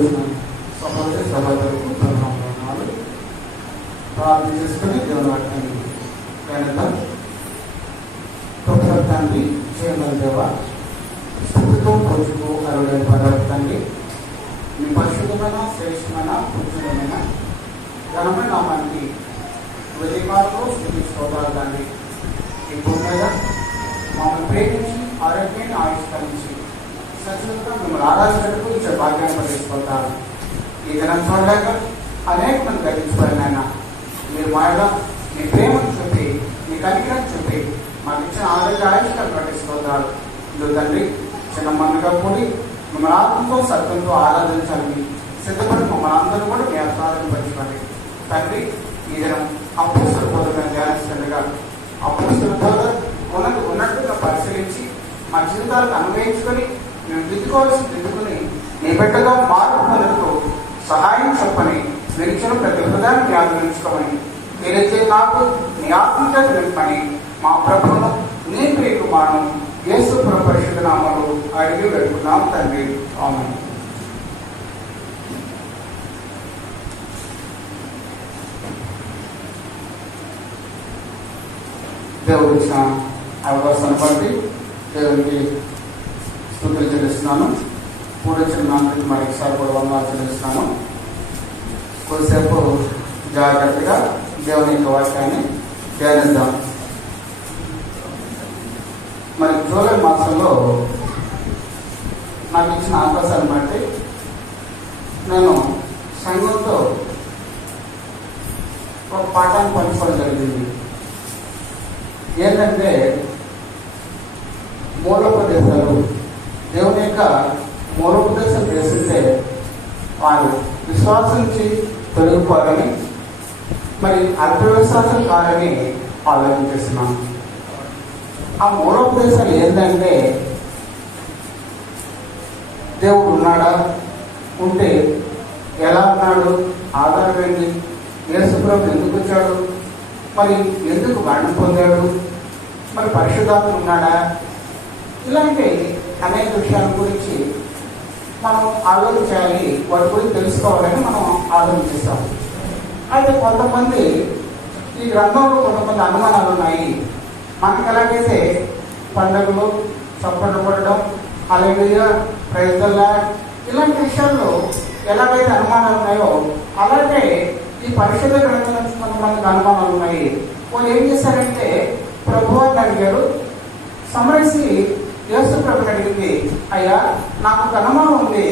వచ్చిన సహోదరి సహోదరులకు ప్రణామాలు ప్రార్థన చేసుకుని దేవుని వాక్యాన్ని వెనక తండ్రి చేయమని దేవ స్థుతితో రోజుకు అరుడైన పదార్థాన్ని మీ పరిశుద్ధమైన శ్రేష్టమైన పూజమైన ఘనమైన నామానికి ఉదయకాలంలో స్థుతించుకోవడాన్ని ఈ భూమి మీద మమ్మల్ని ప్రేమించి ఆరోగ్యాన్ని ఆవిష్కరించి సచివంగా మిమ్మల్ని ఆరాధించడానికి ఇచ్చే భాగ్యాన్ని పట్టించుకుంటారు. ఈ దినం చూడలేక అనేక మంది గతించిపోయిన మీరు మాయలో మీ ప్రేమను చూపి మీ కనికరం చూపి మాకు ఇచ్చిన ఆరోగ్య ఆవిష్కరణ పట్టించుకుంటారు. ఇందుకు తండ్రి చిన్న మన్నుగా కూడి మిమ్మల్ని ఆత్మతో సత్యంతో ఆరాధించాలని సిద్ధపడి మమ్మల్ని అందరూ కూడా మీ ఆరాధన పంచుకోండి. తండ్రి ఈ దినం అపోస్తల బోధన ధ్యానిస్తుండగా అపోస్తల బోధ ఉన్నట్టుగా పరిశీలించి మా జీవితాలకు అన్వయించుకొని మేము దిద్దుకుని మీ బిడ్డగా మార్పులకు సహాయం చెప్పని నిరీక్షణ ప్రతి హృదయాన్ని జ్ఞాపకించుకోమని మీరైతే నాకు మీ ఆత్మీయత నింపని మా ప్రభువును నీ ప్రియ కుమారును యేసు ప్రభు పరిశుద్ధ నామములో అడిగి పెట్టుకున్నాం తండ్రి. ఆమేన్. దేవుడు ఇచ్చిన అవకాశాన్ని బట్టి దేవునికి స్తుతులు చెల్లిస్తున్నాను. పూర్వచ్చిన నాన్నకి మరొకసారి కూడా వందనాలు చెల్లిస్తున్నాను. కొద్దిసేపు జాగ్రత్తగా దేవుని యొక్క వాక్యాన్ని ధ్యానిద్దాం. మరి జూలై మాసంలో నాకు ఇచ్చిన అవకాశాన్ని బట్టి నేను సంఘంతో ఒక పాఠాన్ని పంచుకోవడం జరిగింది. ఏంటంటే మూలోపదేశాలు. దేవుని యొక్క మూలోపదేశం చేస్తుంటే వారు విశ్వాసం నుంచి తొలగిపోవాలని మరి అర్థవిశ్వాసం కాదని ఆలోచన చేస్తున్నాను. ఆ మూలోపదేశాలు ఏంటంటే దేవుడు ఉన్నాడా, ఉంటే ఎలా ఉన్నాడు, ఆధారం ఏంటి, యేసుప్రభు ఎందుకు వచ్చాడు, మరి ఎందుకు మరణం పొందాడు, మరి పరిశుద్ధాత్మ ఉన్నాడా, ఇలాంటి అనేక విషయాల గురించి మనం ఆలోచన చేయాలి. వాటి గురించి తెలుసుకోవాలని మనం ఆలోచిస్తాం. అయితే కొంతమంది ఈ గ్రంథంలో కొంతమంది అనుమానాలు ఉన్నాయి. మనకి ఎలాగైతే పండుగలు చప్పట్లు కొట్టడం, హల్లెలూయా, ప్రైజ్ ది లార్డ్ ఇలాంటి విషయాల్లో ఎలాగైతే అనుమానాలు ఉన్నాయో అలాగే ఈ పరిశుద్ధ గ్రంథం నుంచి కొంతమందికి అనుమానాలు ఉన్నాయి. వాళ్ళు ఏం చేశారంటే ప్రభువాన్ని అడిగారు. సమరసి యేసు ప్రభుని అడిగింది, అయ్యా నాకు ఒక అనుమానం ఉంది,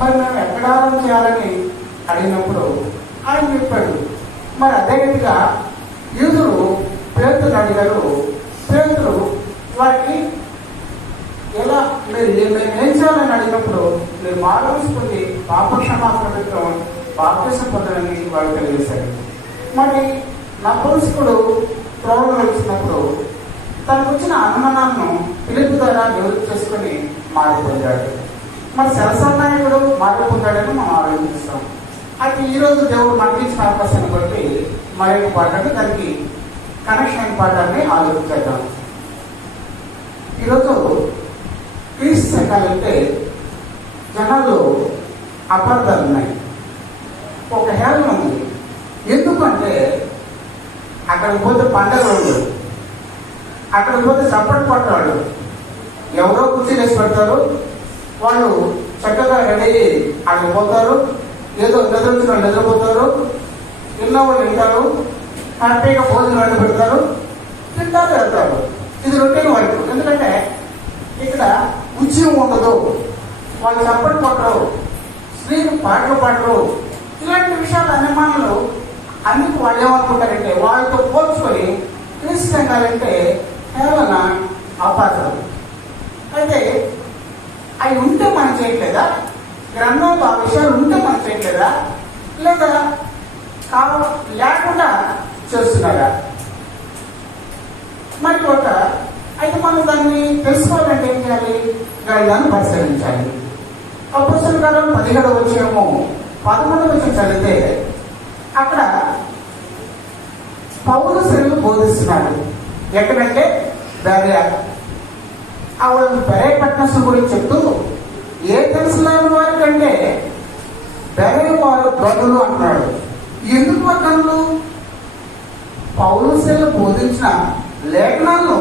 మరి మేము ఎక్కడ ఆరాధన చేయాలని అడిగినప్పుడు ఆయన చెప్పాడు. మరి అదేవిధంగా యూదులు పేతురుని అడిగారు. పేతురు వారికి ఎలా మీరు ఏం చేయాలని అడిగినప్పుడు మీరు మాట్లాడుకుని పాపక్షమాపణ బాప్తిసం పొందడానికి వాళ్ళు తెలియజేశారు. మరి నా పురుషుడు త్రోవలో వచ్చినప్పుడు తనకు వచ్చిన అనుమానాలను పిలుపు ద్వారా నివృత్తి చేసుకుని మారిపోయాడు. మరి సరసనాయకుడు మారిపోతాడని మనం ఆలోచిస్తాం. అయితే ఈరోజు దేవుడు మనకి ఇచ్చిన అవకాశాన్ని బట్టి మరొక పాఠాన్ని దానికి కనెక్షన్ పాఠాన్ని ఆలోచించేద్దాం. ఈరోజు క్రీస్తు సంఘాలంటే జనాల్లో అపార్థాలు ఉన్నాయి, ఒక హేళన ఉంది. ఎందుకంటే అక్కడికి పోతే పండగ ఉండదు, అక్కడికి పోతే చప్పటి పట్టాడు, ఎవరో కుర్చీలు వేసి పెడతారు, వాళ్ళు చక్కగా రెడీ అయ్యి అక్కడికి పోతారు, ఏదో నిద్రించిన వాళ్ళు నిద్రపోతారు, తిన్న వాళ్ళు తింటారు, హ్యాపీగా భోజనం వండి పెడతారు, తింటారు, వెళ్తారు. ఇది రొటీన్ వర్క్. ఎందుకంటే ఇక్కడ ఉద్యమం ఉండదు, వాళ్ళు చప్పటి పట్టరు, స్త్రీలు పాటలు పాడరు. ఇలాంటి విషయాలు అనుమానాలు అందుకు వాళ్ళు ఏమనుకుంటారంటే వాళ్ళతో పోల్చుకొని క్రీస్తు సంఘాలంటే కేవలం అపాత్రం. అయితే అవి ఉంటే మనం చేయట్లేదా, గ్రంథంలో ఆ విషయాలు ఉంటే మనం చేయట్లేదా, లేదా లేకుండా చేస్తున్నారా? మరి ఒక అయితే మనం దాన్ని తెలుసుకోవాలంటే ఏం చేయాలి? గ్రంథాన్ని పరిశీలించాలి. అపోస్తలుల కాలం 17వ అధ్యాయము 11వ వచనం చదివితే అక్కడ పౌలు శిలువ బోధిస్తున్నాడు. ఎక్కడంటే బెర్యా. ఆ బెర్యా పట్టణం గురించి చెప్తూ ఏ తెలుసులేని వారి కంటే బెరై వారు గనులు అంటున్నాడు. ఎందుకు వారు గనులు? పౌలు శీల బోధించిన లేఖనాలు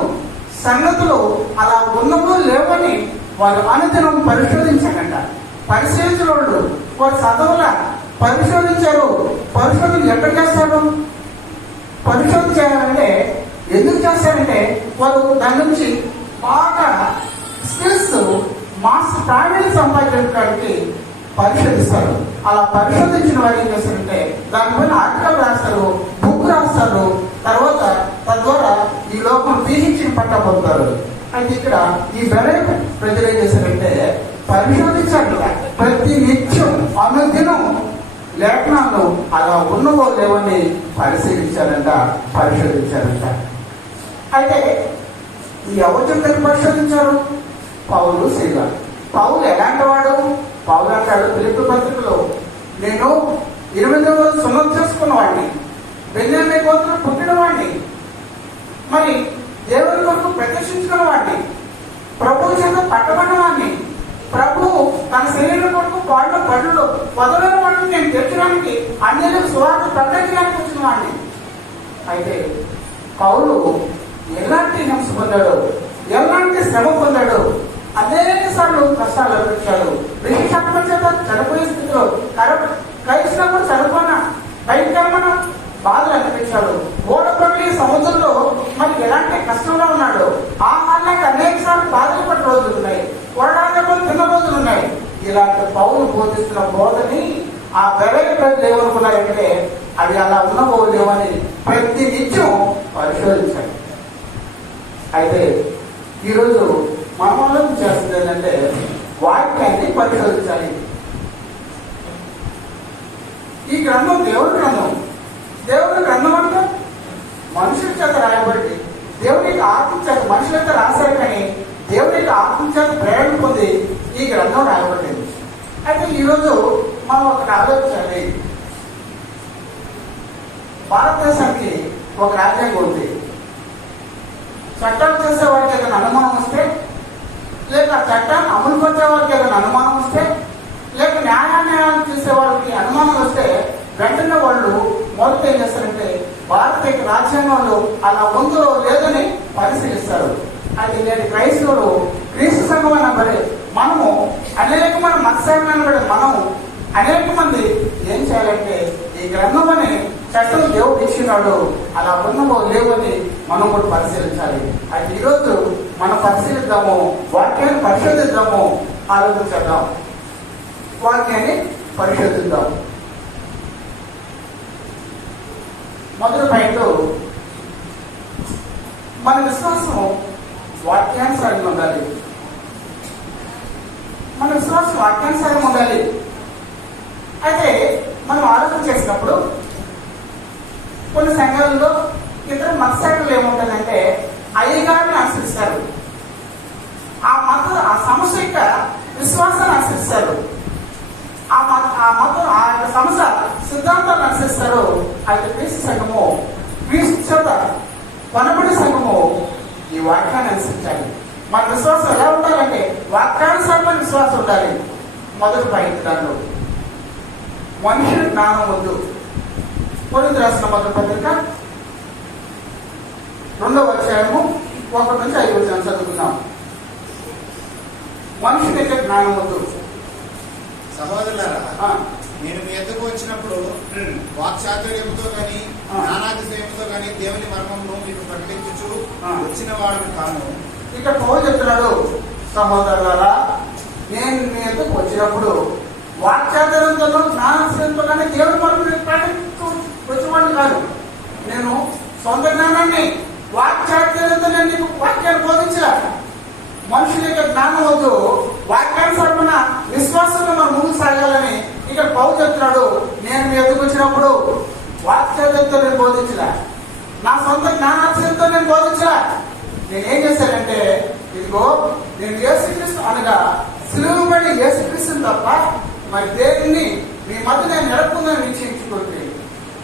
సంగతులు అలా ఉన్నవో లేవని వారు అనుదినం పరిశోధించారంట. పరిశీలించిన వాళ్ళు వారు చదవల పరిశోధించారు. పరిశోధన ఎక్కడ చేస్తారు? పరిశోధన చేయాలంటే ఎందుకు చేస్తారంటే వారు దాని నుంచి బాగా స్కిల్స్ మాస్టర్ ప్రావీణ్యం సంపాదించడానికి పరిశోధిస్తారు. అలా పరిశోధించిన వారు ఏం చేస్తారంటే దానిపైన ఆర్టికల్ రాస్తారు, బుక్ రాస్తారు. తర్వాత తద్వారా ఈ లోకం పీహెచ్డీ పట్టా పొందుతారు. అయితే ఇక్కడ ఈ బెరై ప్రజలు ఏం చేశారంటే పరిశోధించారు. ప్రతి నిత్యం అనుదినం లేఖనాలు అలా ఉన్నవో లేవని పరిశీలించారంట, పరిశోధించారంట. అయితే ఈ ఎవరు పరిశోధించారు? పౌలు శీల. పౌలు ఎలాంటి వాడు? పౌలు అంటాడు ఫిలిప్పీ పత్రికలో, నేను 8వ రోజు సున్నత చేసుకున్నవాడిని, బెన్యామీను గోత్రం పుట్టిన వాడిని, మరి దేవుని కొరకు ప్రదర్శించుకున్న వాడిని, ప్రభు చేత పట్టబడిన వాడిని, ప్రభు తన శరీరం కొరకు పాటలు పడులు వదలని వాటిని నేను తెచ్చడానికి అన్యులకు సువార్త ప్రకటించడానికి వచ్చిన వాడిని. అయితే పౌలు ఎలాంటి హింస పొందాడు, ఎలాంటి శ్రమ పొందాడు, అనేక సార్లు కష్టాలు అనిపించాడు. విషాత్మ చేత చనిపోయే స్థితిలో క్రైస్తవుడు చనిపోయిన భయంకరమైన బాధలు అనిపించాడు. ఓడపల్లి సముద్రంలో మరి ఎలాంటి కష్టంలో ఉన్నాడు. ఆహారానికి అనేక సార్లు బాధలు పడిన రోజులు ఉన్నాయి, ఓడాడకుండా తిన్న రోజులు ఉన్నాయి. ఇలాంటి పౌలు బోధిస్తున్న బోధని ఆ బెరై ప్రజలు ఏమనుకున్నారంటే అవి అలా ఉన్నవో లేవని ప్రతి నిత్యం పరిశోధించాలి. అయితే ఈరోజు మనం ఆలోచన చేస్తుంది ఏంటంటే వాక్యాన్ని పరిశోధించాలి. ఈ గ్రంథం దేవుడి గ్రంథం. దేవుడి గ్రంథం అంటే మనుషుల చేత రాయబడి దేవునికి ఆత్మ చేత మనుషులైతే రాశారు, కానీ దేవునికి ఆత్మ చేత ప్రేరణ పొంది ఈ గ్రంథం రాయబడింది. అయితే ఈరోజు మనం ఒకటి ఆలోచించాలి. భారతదేశానికి ఒక రాజ్యాంగం ఉంది. చట్టాలు చేసే వారికి ఏదైనా అనుమానం వస్తే, లేక చట్టాన్ని అమలు పరిచే వారికి ఏదైనా అనుమానం వస్తే, లేక న్యాయాలు చేసే వాళ్ళకి అనుమానం వస్తే వెంటనే వాళ్ళు మొదట ఏం చేస్తారంటే భారత రాజ్యాంగంలో అలా ఉందో లేదని పరిశీలిస్తారు. అది నేను క్రైస్తవులు క్రీస్తు సంఘం అనబడే మనము అనేకమైన మత్స్యాన్ని మనము అనేక మంది ఏం చేయాలంటే ఈ గ్రంథం అనే చట్టం దేవుడు ఇచ్చినాడు, అలా ఉన్నవో లేవని మనం కూడా పరిశీలించాలి. అయితే ఈరోజు మనం పరిశీలిద్దాము, వాక్యాన్ని పరిశోధిద్దాము, ఆలోచించేద్దాం, వాక్యాన్ని పరిశోధిద్దాం. మొదటి పాయింట్, మన విశ్వాసం వాక్యానుసారం ఉండాలి. మన విశ్వాసం వాక్యానుసారం ఉండాలి. అయితే మనం ఆలోచన చేసినప్పుడు కొన్ని సంఘాలలో ఇతర మత శాఖలు ఏముంటుందంటే అయ్యగారిని అనుసరిస్తారు. ఆ సమస్య యొక్క విశ్వాసాన్ని అనుసరిస్తారు. ఆ యొక్క సంస్థ సిద్ధాంతాన్ని అనుసరిస్తారు. అయితే క్రీస్తు సంఘము, క్రీస్తు చేత కొనబడి సంఘము ఈ వాక్యాన్ని అనుసరించాలి. మన విశ్వాసం ఎలా ఉండాలంటే వాక్యానుసారమైన విశ్వాసం ఉండాలి. మొదటి పాయింట్ దాంట్లో మనుషుల జ్ఞానం వద్దు. కొరింథీయులకు రాసిన మొదటి పత్రిక 2వ అధ్యాయము 1 నుంచి 5 వచనాలు చదువుకున్నాం. మనుషుల యొక్క జ్ఞానం వద్దు. సహోదరులారా, నేను మీ ఎద్దకు వచ్చినప్పుడు వాక్చాతుర్యంతో కానీ జ్ఞానాతిశయంతో కానీ దేవుని మర్మమును మీకు ప్రకటించుచు వచ్చిన వాడిని కాను. ఇక్కడ పౌలు చెప్తున్నాడు, సహోదరులారా నేను మీ ఎద్దకు వచ్చినప్పుడు వాక్చాతుర్యంతో జ్ఞానాతిశయంతో కానీ దేవుని మర్మం ప్రకటించు వచ్చినవాడిని కాదు. నేను సొంత జ్ఞానాన్ని వాక్చాతుర్యంతో నేను నీకు వాక్యాన్ని బోధించా. మనుషుల యొక్క జ్ఞానం వద్దు, వాక్యానుసారమైన విశ్వాసంలో మనం ముందుకు సాగాలని ఇక్కడ పౌలు చెప్తున్నాడు. నేను మీ ఎదుగు వచ్చినప్పుడు వాక్యాలతో నేను బోధించలే, నా సొంత జ్ఞానాశయంతో నేను బోధించలే. నేనేం చేశానంటే ఇదిగో నేను యేసుక్రీస్తు అనగా సిలువ పడి యేసుక్రీస్తుని తప్ప మరి దేనిని మీ మధ్య నేను నడుపుకుందని నిశ్చయించుకుంటే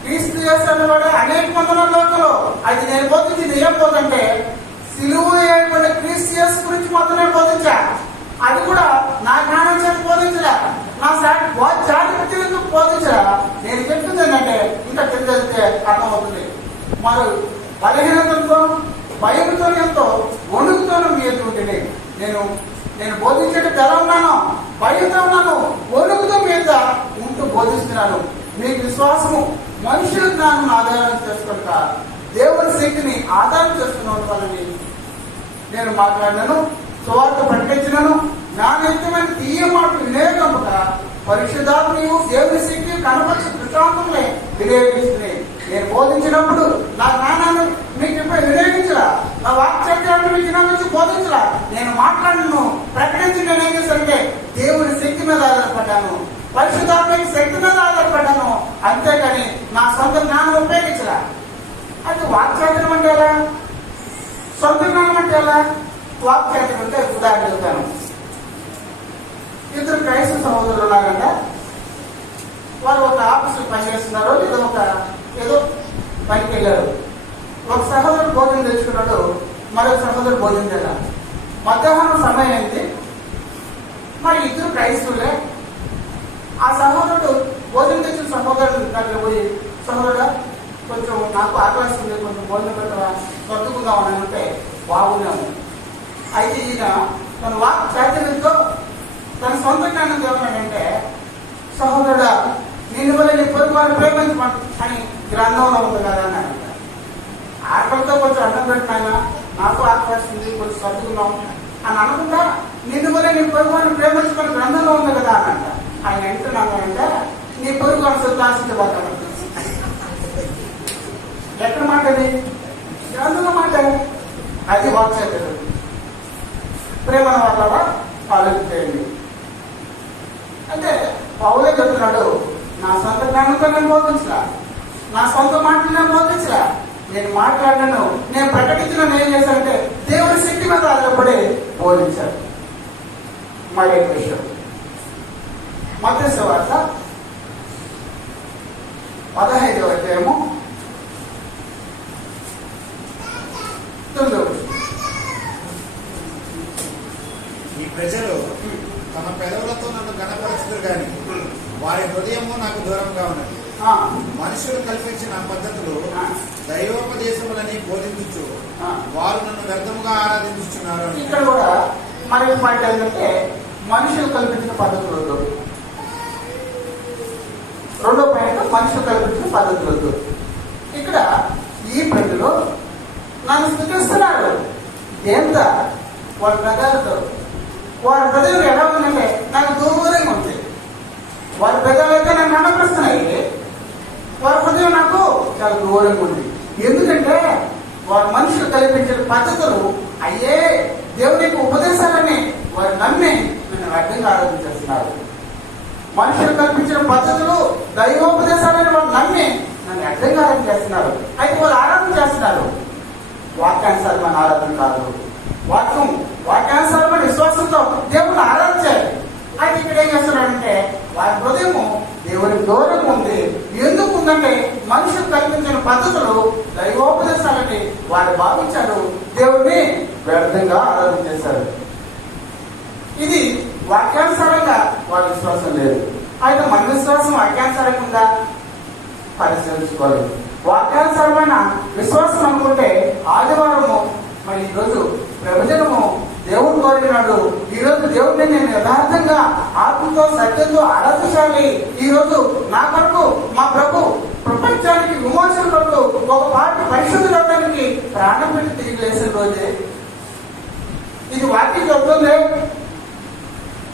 క్రీస్తు చేస్తాను వాడు అనేక మంది లోకంలో అది నేను బోధించింది ఏం పోదంటే సిలువ క్రీస్తు గురించి మాత్రమే బోధించా. అది కూడా నా జ్ఞానం చేత చదివితే అర్థమవుతుంది. మరి బలహీనతలతో భయంతో ఎంతో వణుకుతోనూ మీ ఎదుగుతుంది. నేను బోధించేటప్పుడు ఎలా ఉన్నాను? భయంతో ఉన్నాను, వణుకుతో మీద ఉంటూ బోధిస్తున్నాను. మీకు విశ్వాసము మనుషుల జ్ఞానం ఆధారం చేసుకుంట దేవుని శక్తిని ఆధారం చేసుకున్న వాళ్ళని నేను మాట్లాడినాను, సువార్త ప్రకటించినాను. జ్ఞానయుక్తమైన తీయ మాటలు వినియోగముట పరిశుద్ధాత్మయు దేవుని శక్తి కనపరిచి దృష్టాంతంలో వినియోగించింది. నేను బోధించినప్పుడు నా జ్ఞానాన్ని మీకు ఇప్పుడు వినియోగించరా, నా వాక్యాన్ని మీకు నుంచి బోధించరా. నేను మాట్లాడను, ప్రకటించి నేను ఏం చేశానంటే దేవుని శక్తి మీద ఆధారపడ్డాను, పరిశుద్ధాత్మక శక్తి మీద ఆధారపడ్డాను. అంతేకాని నా సొంత జ్ఞానం ఉపయోగించరా. అయితే వాక్యాత్రం అంటే ఎలా? సొంత జ్ఞానం అంటే ఎలా? వాక్యాత్రం అంటే ఉదాహరణ చెప్తాను. ఇద్దరు క్రైస్తవ సహోదరులు ఉన్నారంట. వారు ఒక ఆఫీసులో పనిచేస్తున్నారు, ఏదో పనికి వెళ్ళారు. ఒక సహోదరుడు భోజనం తెచ్చుకున్నాడు, మరొక సహోదరుడు భోజనం చేయాలి. మధ్యాహ్నం సమయం అయింది. మరి ఇద్దరు క్రైస్తవులే. ఆ సహోదరుడు భోజనం తెచ్చిన సహోదరుడు దగ్గర పోయి, సహోదరుడా కొంచెం నాకు ఆకలిస్తుంది, కొంచెం భోజనం పెట్టవా, సర్దుకుందాం అని అంటే బాగున్నాము. అయితే ఈయన తన వాక్ చాతుర్యంతో తన సొంత జ్ఞానం ఏమన్నాడంటే, సహోదరుడా నేను వల్ల నీ పొరుగు వారిని ప్రేమించమని అని గ్రంథంలో ఉంది కదా అన్నాడు. ఆకలితో కొంచెం అన్నం పెట్టినాయన, నాకు ఆకలిస్తుంది, కొంచెం సర్దుకున్నాం అని అనుకుంటా నిన్ను వల్ల నీ పొరుగు వారిని ప్రేమించమని గ్రంథంలో ఉంది కదా అనంట. ఆయన ఎంటున్నానంటే నీ పొరుగు వారిని సంతాసించబడతాడు. ఎక్కడ మాట అది? గ్రంథంలో మాట. అది వాక్యాలు ప్రేమల వల్ల ఆలోచించేయండి. అంటే పౌలే చెప్తున్నాడు, నా సొంత జ్ఞానంతో నేను బోధించలా, నా సొంత మాటలు నేను బోధించలా, నేను మాట్లాడినాను, నేను ప్రకటించిన ఏం చేశానంటే దేవుని శక్తి మీద ఆధారపడి బోధించాను. మరొక విషయం, మత్తయి సువార్త 15వ అధ్యాయము 9వ వచనం. ఈ ప్రజలు తమ పెదవులతో నన్ను గణపరచుదురు గాని వారి హృదయము నాకు దూరంగా ఉన్నది. మనుషులు కల్పించిన పద్ధతులు దైవోపదేశములని బోధించు వారు నన్ను వ్యర్థముగా ఆరాధించుతున్నారు. ఇక్కడ కూడా మరొక పాయింట్ ఏంటంటే మనుషులు కల్పించిన పద్ధతులు వద్దు. రెండో పాయింట్ మనుషులు కల్పించిన పద్ధతులు వద్దు. ఇక్కడ ఈ ప్రజలు నన్ను స్థుతిస్తున్నారు. ఎంత వాళ్ళ ప్రజలతో వారి ప్రజలు ఎలా ఉందంటే నాకు దూరంగా ఉంది. వారి ప్రజలు అయితే నన్ను అనపిస్తున్నాయి, వారి హృదయం నాకు చాలా దూరంగా ఉంది. ఎందుకంటే వారు మనుషులు కల్పించిన పద్ధతులు అయ్యే దేవునికి ఉపదేశాలని వారు నమ్మి నన్ను అడ్డంగా ఆరాధించేస్తున్నారు. మనుషులు కల్పించిన పద్ధతులు దైవోపదేశాలని వారు నమ్మి నన్ను అడ్డంగా ఆరాధించేస్తున్నారు. అయితే వాళ్ళు ఆరాధన చేస్తున్నారు, వాక్యానుసారమైన ఆరాధన కాదు. వాక్యానుసారమైన విశ్వాసంతో దేవుని ఆరాధించారు. అయితే ఇక్కడ ఏం చేస్తున్నాడంటే వారి హృదయము దేవునికి దూరంగా ఉంది. ఎందుకు ఉందంటే మనుషులు కల్పించిన పద్ధతులు దైవోపదేశాలని వారు భావించారు, దేవుడిని వ్యర్థంగా ఆరాధన చేశారు. ఇది వాక్యానుసారంగా వారి విశ్వాసం లేదు. అయితే మన విశ్వాసం వాక్యానుసారంగా ఉందా పరిశీలించుకోవాలి. వాక్యానుసారమైన విశ్వాసం అనుకుంటే ఆదివారము మరి ఈరోజు ప్రవచనము దేవుడు కోరినాడు. ఈరోజు దేవుడిని నేను యథార్థంగా ఆత్మతో సత్యంతో ఆరాధించాలి. ఈరోజు నా కొరకు మా ప్రభు ప్రపంచానికి విమోచన కొరకు ఒక పాట పరిశుద్ధులవడానికి ప్రాణం పెట్టి తిరిగి వేసిన రోజే ఇది వాక్యం చెప్తుంది.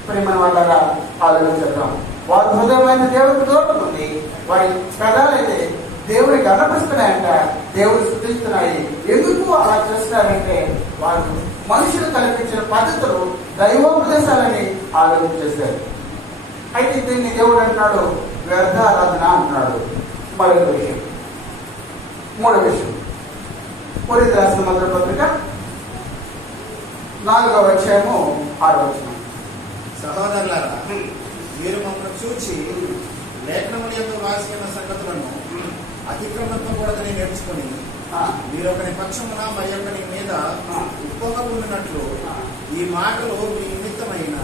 ప్రేమ వాళ్ళ ఆలోచించాం. వారి హృదయమైన దేవుడికి దూరం ఉంది, వారి పెదాలైతే దేవుని గణపరుస్తున్నాయంట, దేవుడు స్తుతిస్తున్నాయి. ఎందుకు అలా చేస్తున్నారంటే వాళ్ళు మనుషులు కల్పించిన పద్ధతులు దైవోపదేశాలని ఆలోచించేశారు. అయితే దీన్ని దేవుడు అంటున్నాడు వ్యర్థ ఆరాధన అంటున్నాడు. మరొక విషయం, మూడో విషయం, కొరింథీ రాసిన మొదటి పత్రిక 4వ అధ్యాయము 6వ వచనం. సహోదరులారా మీరు మమ్మల్ని చూచి లేఖనముల యందు రాసిన సంగతులను అతిక్రమించకూడదని నేర్చుకుని మీరు ఒకరి పక్షమున మరి ఒకరి మీద ఉప్పొంగకుండినట్లు ఈ మాటలు మీ నిమిత్తమైన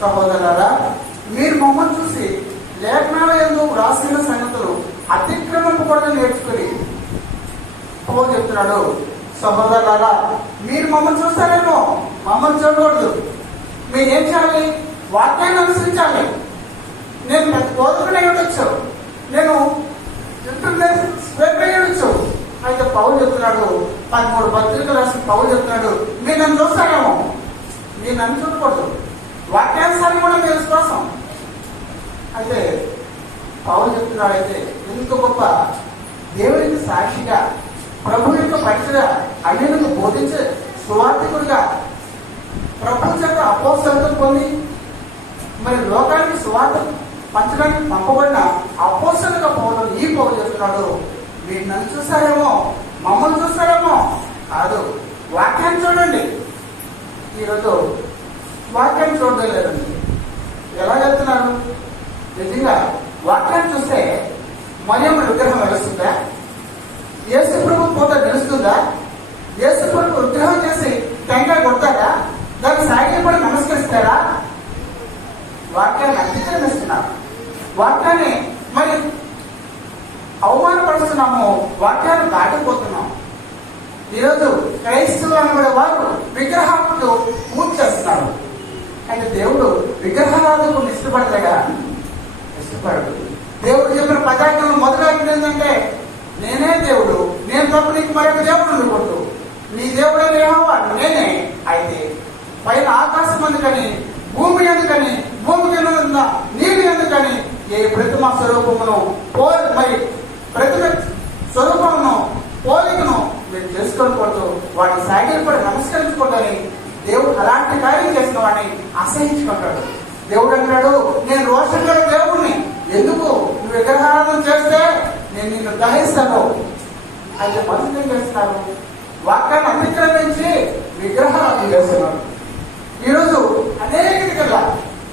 సహోదరులారా మీరు మమ్మల్ని చూసి లేఖనాల యందు వ్రాసిన సంగతులు అతిక్రమింపకూడదని నేర్చుకుని పౌలు చెప్తున్నాడు, సహోదరులారా మీరు మమ్మల్ని చూస్తారేమో, మమ్మల్ని చూడకూడదు. మీరు ఏం చేయాలి? వాక్యాన్ని అనుసరించాలి. నేను పెద్ద బోధకుడు ఉండొచ్చు, నేను ఉండొచ్చు. అయితే పౌలు చెప్తున్నాడు, 13 పత్రికలు రాసిన పౌలు చెప్తున్నాడు, మీరు నన్ను చూస్తారేమో, మీరు నన్ను చూడకూడదు. వాక్యానుసారం కూడా మీ విశ్వాసం. అయితే పౌలు చెప్తున్నాడు, అయితే ఇంత గొప్ప దేవునికి సాక్షిగా ప్రభు యొక్క పరిచయ అన్యులకు బోధించే సువార్థికుడిగా ప్రభు చేత అపోస్తలుగా పొంది మరి లోకానికి సువార్త పంచడానికి పంపబడిన అపోస్తలుగా పౌలు ఈ పౌలు చెప్తున్నాడు, మీరు నన్ను చూస్తారేమో, మమ్మల్ని చూస్తారేమో కాదు, వాక్యాన్ని చూడండి. ఈరోజు వాక్యాన్ని చూడడం లేదండి. ఎలా చెప్తున్నారు? నిజంగా వాక్యాన్ని చూస్తే మరియమ్మ విగ్రహం వెలుస్తుందా? యేసు ప్రభు పూట తెలుస్తుందా? యేసు ప్రభు విగ్రహం చేసి టెంకాయ కొడతారా? దాన్ని సాగిపడి నమస్కరిస్తారా? వాక్యాన్ని అంగీకరిస్తున్నారు. వాక్యాన్ని మరి అవమానపరుస్తున్నాము, వాక్యాన్ని దాటిపోతున్నాం. ఈరోజు క్రైస్తవులు అనబడే వారు విగ్రహాలకు పూజ చేస్తున్నారు. అయితే దేవుడు విగ్రహాలకు ఇష్టపడలేగా? ఇష్టపడదు. దేవుడు చెప్పిన పదార్థంలో మొదటి ఏంటంటే, నేనే దేవుడు, నేను తప్ప నీకు మరొక దేవుడు ఉండకూడదు, నీ దేవుడైన యెహోవా నేనే. అయితే పైన ఆకాశం ఎందుకని, భూమి ఎందుకని, భూమి కింద నీరు ఎందుకని ఏ ప్రతిమ స్వరూపమును మరి ప్రతిమ స్వరూపమును పోలికను మీరు చేసుకోకూడదు, వాటిని సాగిపడి నమస్కరించకూడదని దేవుడు అలాంటి కార్యం చేసిన వాడిని అసహించుకుంటాడు. దేవుడు అంటాడు, నేను రోషం గల దేవుడిని, ఎందుకు నువ్వు విగ్రహారాధన చేస్తే నేను నిన్ను దహిస్తాను. అయితే మనుషులు ఏం చేస్తున్నారు? వాక్యాన్ని అతిక్రమించి విగ్రహారాధన చేస్తున్నారు. ఈరోజు అనేక దగ్గర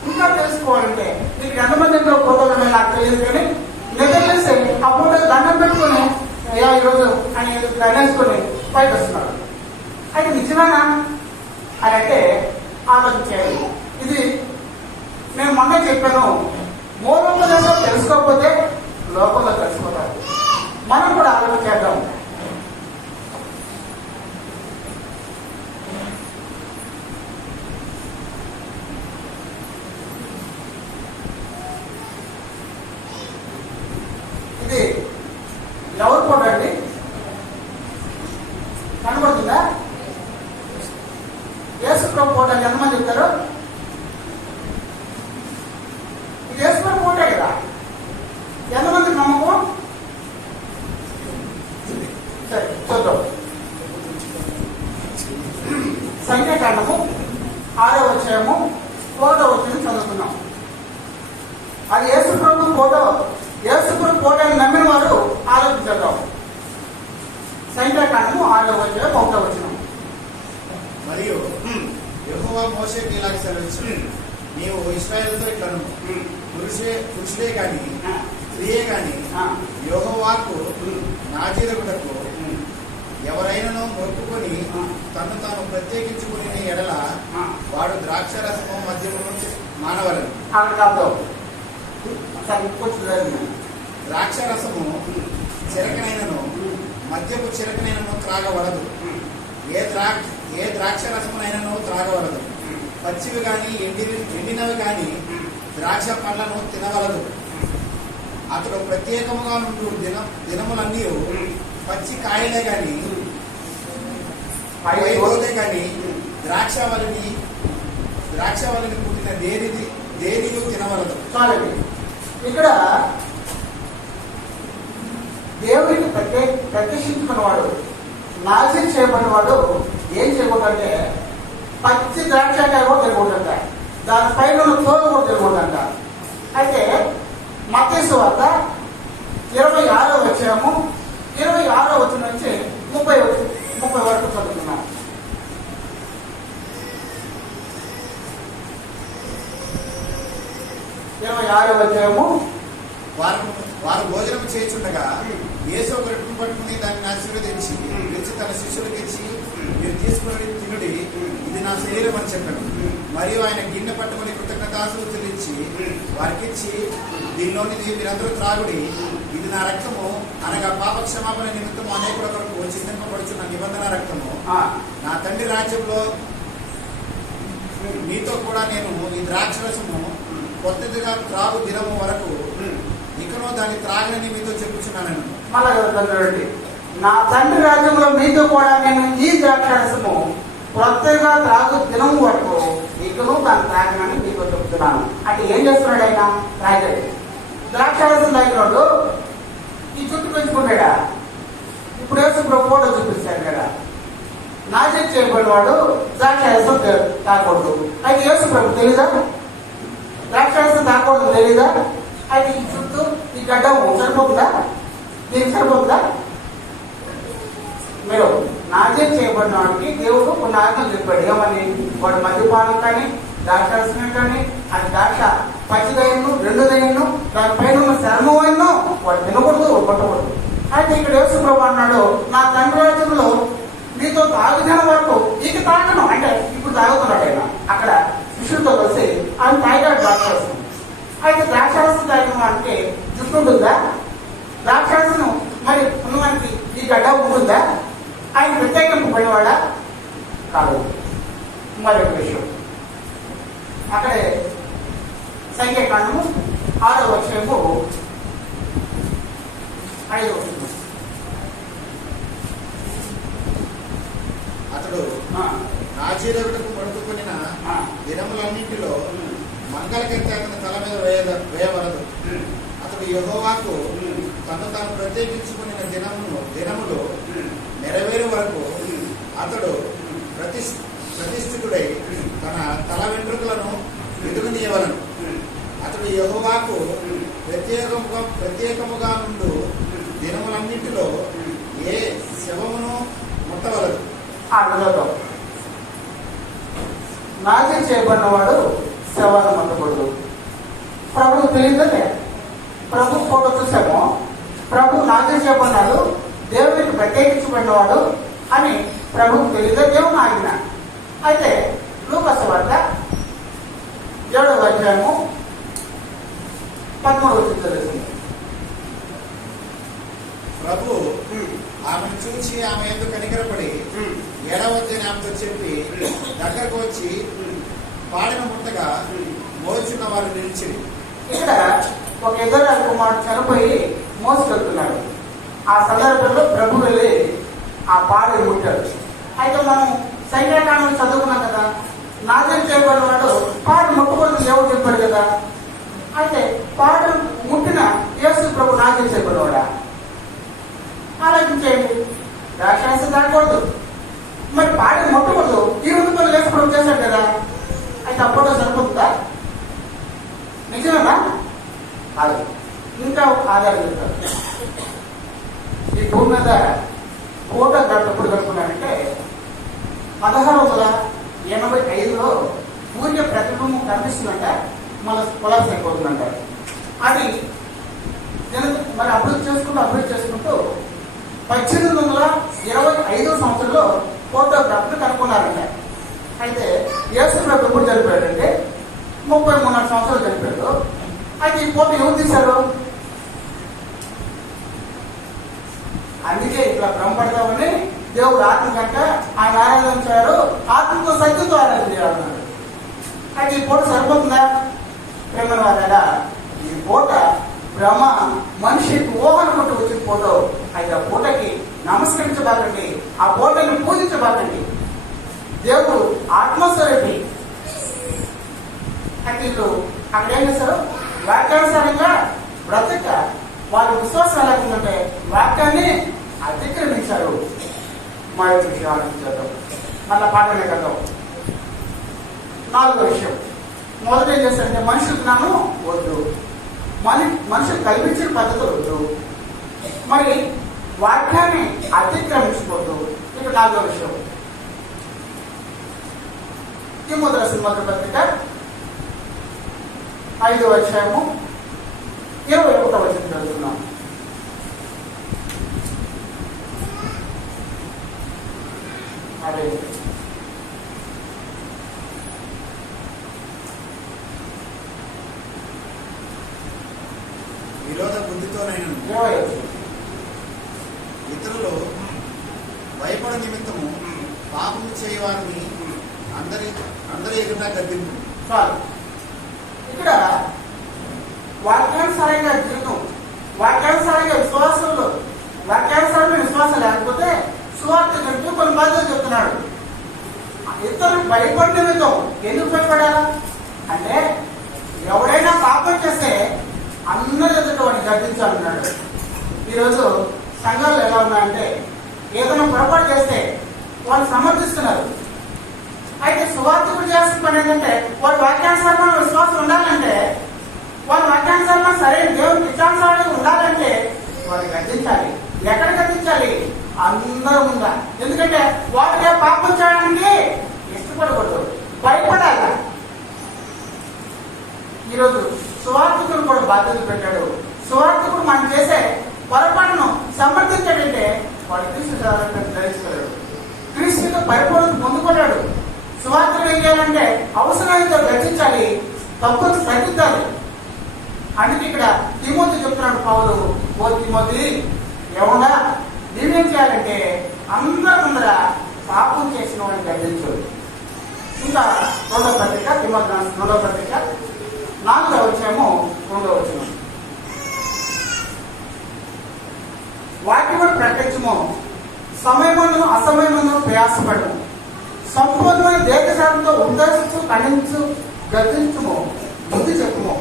ఇంకా తెలుసుకోవాలంటే నీకు ఎంతమంది ఇంట్లో ఫోటోలు నాకు తెలియదు, కానీ నిద్రలేసి ఆ ఫోటో దండం పెట్టుకుని అయ్యా ఈరోజు అని దండేసుకొని బయట వస్తున్నారు. అయితే నిజమేనా అని అంటే ఆలోచించాలి. ఇది నేను మొన్న చెప్పాను, మూలంలో తెలుసుకోకపోతే లోపంలో తెలుసుకోవాలి. మనం కూడా ఆలోచన చేద్దాం. ఇది ఎవరు ఫోటో అండి? కనబడుతుందా? యేసు ప్రభు ఫోటో అని ఎంతమంది చెప్తారు? ఇది యేసు ప్రభు ఫోటో కదా. ఎంతమందికి నమ్మకం? సరే చూద్దాం. సంఖ్యాకాండము 6వ అధ్యాయము 1వ వచనం చదువుతున్నాం. అది యేసు ప్రభు ఫోటో. యేసు ప్రభు ఫోటోని నమ్మిన వారు ఆలోచించేద్దాం. సంఖ్యాకాండము 6వ అధ్యాయం 1వ వచనం. మరియు యెహోవా మోషేకి ఇలాగ సెలవిచ్చాడు, నీవు ఇశ్రాయేలుతో ఇట్లను, పురుషులే గాని స్త్రీయే గాని యెహోవాకు నాజీరకుటకు ఎవరైనాను మొక్కుకొని తను తాను ప్రత్యేకించుకుని ఎడల వాడు ద్రాక్షరసము మద్యమును మానవలను. ద్రాక్షరసము చిరకనైనను మద్యపు చిరకనైనను త్రాగవలదు. ఏ ద్రాక్షరసమునైనను త్రాగవలదు. పచ్చివి కానీ ఎండినవి కానీ ద్రాక్ష పండ్లను తినవలదు. అతడు ప్రత్యేకముగా నుండి దినములన్నీ పచ్చి కాయలే గాని కానీ ద్రాక్షవల్లిని పుట్టిన దేనియు తినవలదు. చాలండి. ఇక్కడ దేవుడికి ప్రత్యక్షించుకున్నవాడు, నాశనం చేయబడినవాడు ఏం చేయకూడదంటే పచ్చి ద్రాక్షకాయ కూడా తినకూడదంట, దానిపైన తోలు కూడా తినకూడదంట. అయితే మత్తయి సువార్త 26వ అధ్యాయము 26వ వచనం నుంచి 30 వరకు చదువుతున్నాం. 26వ అధ్యాయము. వారు భోజనం చేయుచుండగా యేసు ఒక రొట్టెను పట్టుకుని దాన్ని ఆశీర్వదించి తన శిష్యులకు ఇచ్చి, మీరు తీసుకుని తినుడి, ఇది నా శరీరం అని చెప్పాను. మరియు ఆయన గిన్నె పట్టుకుని కృతజ్ఞతాస్తుతులు చెల్లించి వారికిచ్చి, దీనిలోనిది మీరందరూ త్రాగుడి, ఇది నా రక్తము, అనగా పాప క్షమాపణ నిమిత్తం అనేకుల కొరకు చిందింపబడుచున్న నిబంధన రక్తము. నా తండ్రి రాజ్యంలో మీతో కూడా నేను ఈ ద్రాక్షరసము కొత్తదిగా త్రాగు దినము వరకు ఇకనో దాన్ని త్రాగనని మీతో చెప్పుచున్నాను. మళ్ళీ నా తండ్రి రాజ్యంలో మీతో కూడా నేను ఈ ద్రాక్షరసము కొత్తగా త్రాగు దినం వరకు ఇకను దాన్ని త్రాగనని మీతో చెప్తున్నాను. అంటే ఏం చేస్తున్నాడు ఆయన? త్రాగాడు. ద్రాక్షరసం తాగినాడు ఈ చుట్టూ పెంచుకున్నాడా? ఇప్పుడు వేసుకున్న ఫోటో చూపిస్తాడు కదా, నాశనం చేయబడిన వాడు ద్రాక్షరసం తాగకూడదు. అయితే యేసు ప్రభు తెలీదా ద్రాక్షరసం తాగకూడదు? తెలీదా? అయితే ఈ చుట్టూ ఈ గడ్డం సరిపోతుందా? దీనికి సరిపోతుందా? మీరు నాశనం చేయబడిన వాడికి దేవుడు కొన్ని ఆజ్ఞలు చెప్పాడు. ఏమని? వాడు మద్యపానం కానీ ద్రాక్షరసం కానీ అది ద్రాక్ష పచ్చిదయ్యను 2 దయ్యను దానిపైన ఉన్న చర్మమైనా వాడు తినకూడదు, కొట్టకూడదు. అయితే ఇక్కడ యేసు ప్రభు అన్నాడు, నా తండ్రి రాజ్యంలో మీతో తాగుదిన వరకు ఇక తాగను. అంటే ఇప్పుడు తాగుతున్నాడు ఆయన. అక్కడ శిష్యులతో కలిసి ఆయన తాగాడు ద్రాక్షరసం. అయితే ద్రాక్షరసం తాగిన అంటే జుట్టు ఉంటుందా? ద్రాక్షరసం మరి ఉన్నవానికి ఈ గడ్డ ఉంటుందా? ఆయన ప్రత్యేకింపబడినవాడా? కాదు. మరొక విషయం, అక్కడే సంఖ్యాకాండము 6వ అధ్యాయము 5వ వచనం. అతడు నాజీరకులకు పడుకునిన దినములన్నింటిలో మంగళకైతే అతని తల మీద వేయవలదు. అతడు యెహోవాకు తను తాను ప్రత్యేకించుకున్న దినములు నెరవేరు వరకు అతడు ప్రతిష్ఠితుడై తన తల వెంట్రుకలను ఎదుగునీయవలను. అతడు యెహోవాకు ప్రత్యేకముగా నుండు దినములన్నింటిలో ఏ శవమును ముట్టవలదు. నాశనం చేయబడిన వాడు శవాన్ని ముట్టకూడదు. ప్రభుకు తెలియదే? ప్రభు ఫోటో చూసాము. ప్రభు నాశనం చేయబడినాడు, దేవునికి ప్రత్యేకించబడినవాడు అని ప్రభుకు తెలియదే? దేవుని ఆజ్ఞ. అయితే లూకా సువార్త 7వ అధ్యాయము 13వ వచనం చదువుతుంది. ప్రభు ఆమెను చూచి ఆమె ఎందుకు కనికరపడి ఎడవద్దని ఆమెతో చెప్పి దగ్గరకు వచ్చి పాడిన ముట్టగా మోచున్న వారు నిలిచి. ఇక్కడ ఒక ఇజ్రాయేలు కుమారుడు చనిపోయి మోసుకెళ్తున్నాడు. ఆ సందర్భంలో ప్రభు వెళ్ళి ఆ పాడిని ముట్టాడు. అయితే మనం సంఖ్యాకాండం చదువుకున్నాం కదా, నాశనం చేయబడిన వాడు పాడు ముట్టకూడదు ఎవరు చెప్పాడు కదా. అయితే పాడు ముట్టిన యేసు ప్రభు నాశనం చేయబడినవాడా? ఆలోచించేయండి. ద్రాక్షరసం తాగకూడదు, మరి పాడిని ముట్టకూడదు. ఈ 2 పనులు యేసు ప్రభు చేశాడు కదా. అయితే అప్పుడు సరిపోతుందా? నిజమేనా? కాదు. ఇంకా ఆధారం చెప్తారు. ఈ భూమి మీద ఫోటో ఎప్పుడు కనుక్కున్నారంటే 1685లో సూర్య ప్రతిబింబం కనిపిస్తుందంట, మన కొలాప్స్ అయిపోతుందంట. అది మరి అభివృద్ధి చేసుకుంటూ 1825వ సంవత్సరంలో ఫోటోగ్రాఫ్ని కనుక్కున్నారంట. అయితే యేసు ప్రభు ఎప్పుడు చనిపోయాడంటే 33 సంవత్సరాలు చనిపోయాడు. అయితే ఈ ఫోటో ఎవరు తీశారు? అందుకే ఇట్లా భ్రమపడతామని దేవుడు ఆత్మ కంట ఆయన ఆరాధించారు, ఆత్మతో సత్యంతో ఆరాధించాలన్నాడు. అయితే ఈ ఫోటో సరిపోతుందా? ప్రేమ వారా, ఈ ఫోటో భ్రమ, మనిషికి ఊహను కొట్టి వచ్చిన ఫోటో. అయితే ఆ ఫోటోకి నమస్కరించబాకండి, ఆ ఫోటోని పూజించబాకండి. దేవుడు ఆత్మస్వరూపి. అయితే వీళ్ళు అక్కడ ఏం చేస్తారు? వాక్యానుసారంగా బ్రతక వాళ్ళ విశ్వాసం ఎలా ఉందంటే వాక్యాన్ని అతిక్రమించారు. మా యొక్క విషయం ఆలోచించారు. మళ్ళా పాటలే కదా. 4వ విషయం, మొదట ఏం చేస్తారంటే మనుషులకు జ్ఞానం వద్దు, మనుషులు కల్పించిన పద్ధతి వద్దు, మరి వాక్యాన్ని అతిక్రమించకూడదు. ఇక 4వ విషయం, తిమోతి రాసిన మొదటి పత్రిక 5వ అధ్యాయము 21వ వచనం చదువుతున్నాం. అదే ఇతరులు భయపడ నిమిత్తము పాపము చేయవారిని అందరి ఎదుట గద్దింపు. చాలు. ఇక్కడ వాక్యానుసారంగా జీవితం, వాక్యానుసారంగా విశ్వాసంలో, వాక్యానుసారమైన విశ్వాసం లేకపోతే సువార్త కంటూ కొన్ని బాధ్యతలు చెప్తున్నాడు. ఇతరులు భయపడిన విధం ఎందుకు భయపడాలా అంటే, ఎవడైనా పాపం చేస్తే అందరి ఎదుట వాడిని గర్దించాలన్నాడు. ఈరోజు సంఘాలు ఎలా ఉన్నాయంటే, ఏదైనా పొరపాటు చేస్తే వాళ్ళు సమర్థిస్తున్నారు. అయితే సువార్తికుడు చేస్తున్న పని ఏంటంటే, వాడు వాక్యానుసారమైన విశ్వాసం ఉండాలంటే, వాడు వాక్యానుసారమైన సరైన దేవుని ఇష్టానుసారంగా ఉండాలంటే వాడు గర్దించాలి. ఎక్కడ గర్దించాలి? అందరూ ఉందా. ఎందుకంటే వాడికి పాపం చేయడానికి ఇష్టపడకూడదు, భయపడాలి. ఈరోజు సువార్తికుడు కూడా బాధ్యత పెట్టాడు. సువార్తికుడు మనం చేసే పొరపాటును సమర్థించాడంటే వాడు క్రీస్తు ధరిస్తాడు, క్రీస్తుతో పరిపూర్ణత పొందుకున్నాడు. సువార్తను ఏం చేయాలంటే అవసరమైతే రచించాలి, తప్పును సరిదిద్దాలి. అందుకే ఇక్కడ తిమోతి చెప్తున్నాడు పౌలు, ఓ తిమోతి, ఎవడా నేనేం చేయాలంటే అందరి ముందర పాపం చేసిన వాడిని గర్దించు. ఇంకా 2వ పత్రిక, తిమోతి 2వ పత్రిక 4వ అధ్యాయము 2వ వచనం. వాక్యమును ప్రకటించుము, సమయమందును అసమయమందును ప్రయాసపడము, సంపూర్ణమైన దీర్ఘశాంతంతో ఉద్దేశించు, ఖండించు, గర్దించుము, బుద్ధి చెప్పుము.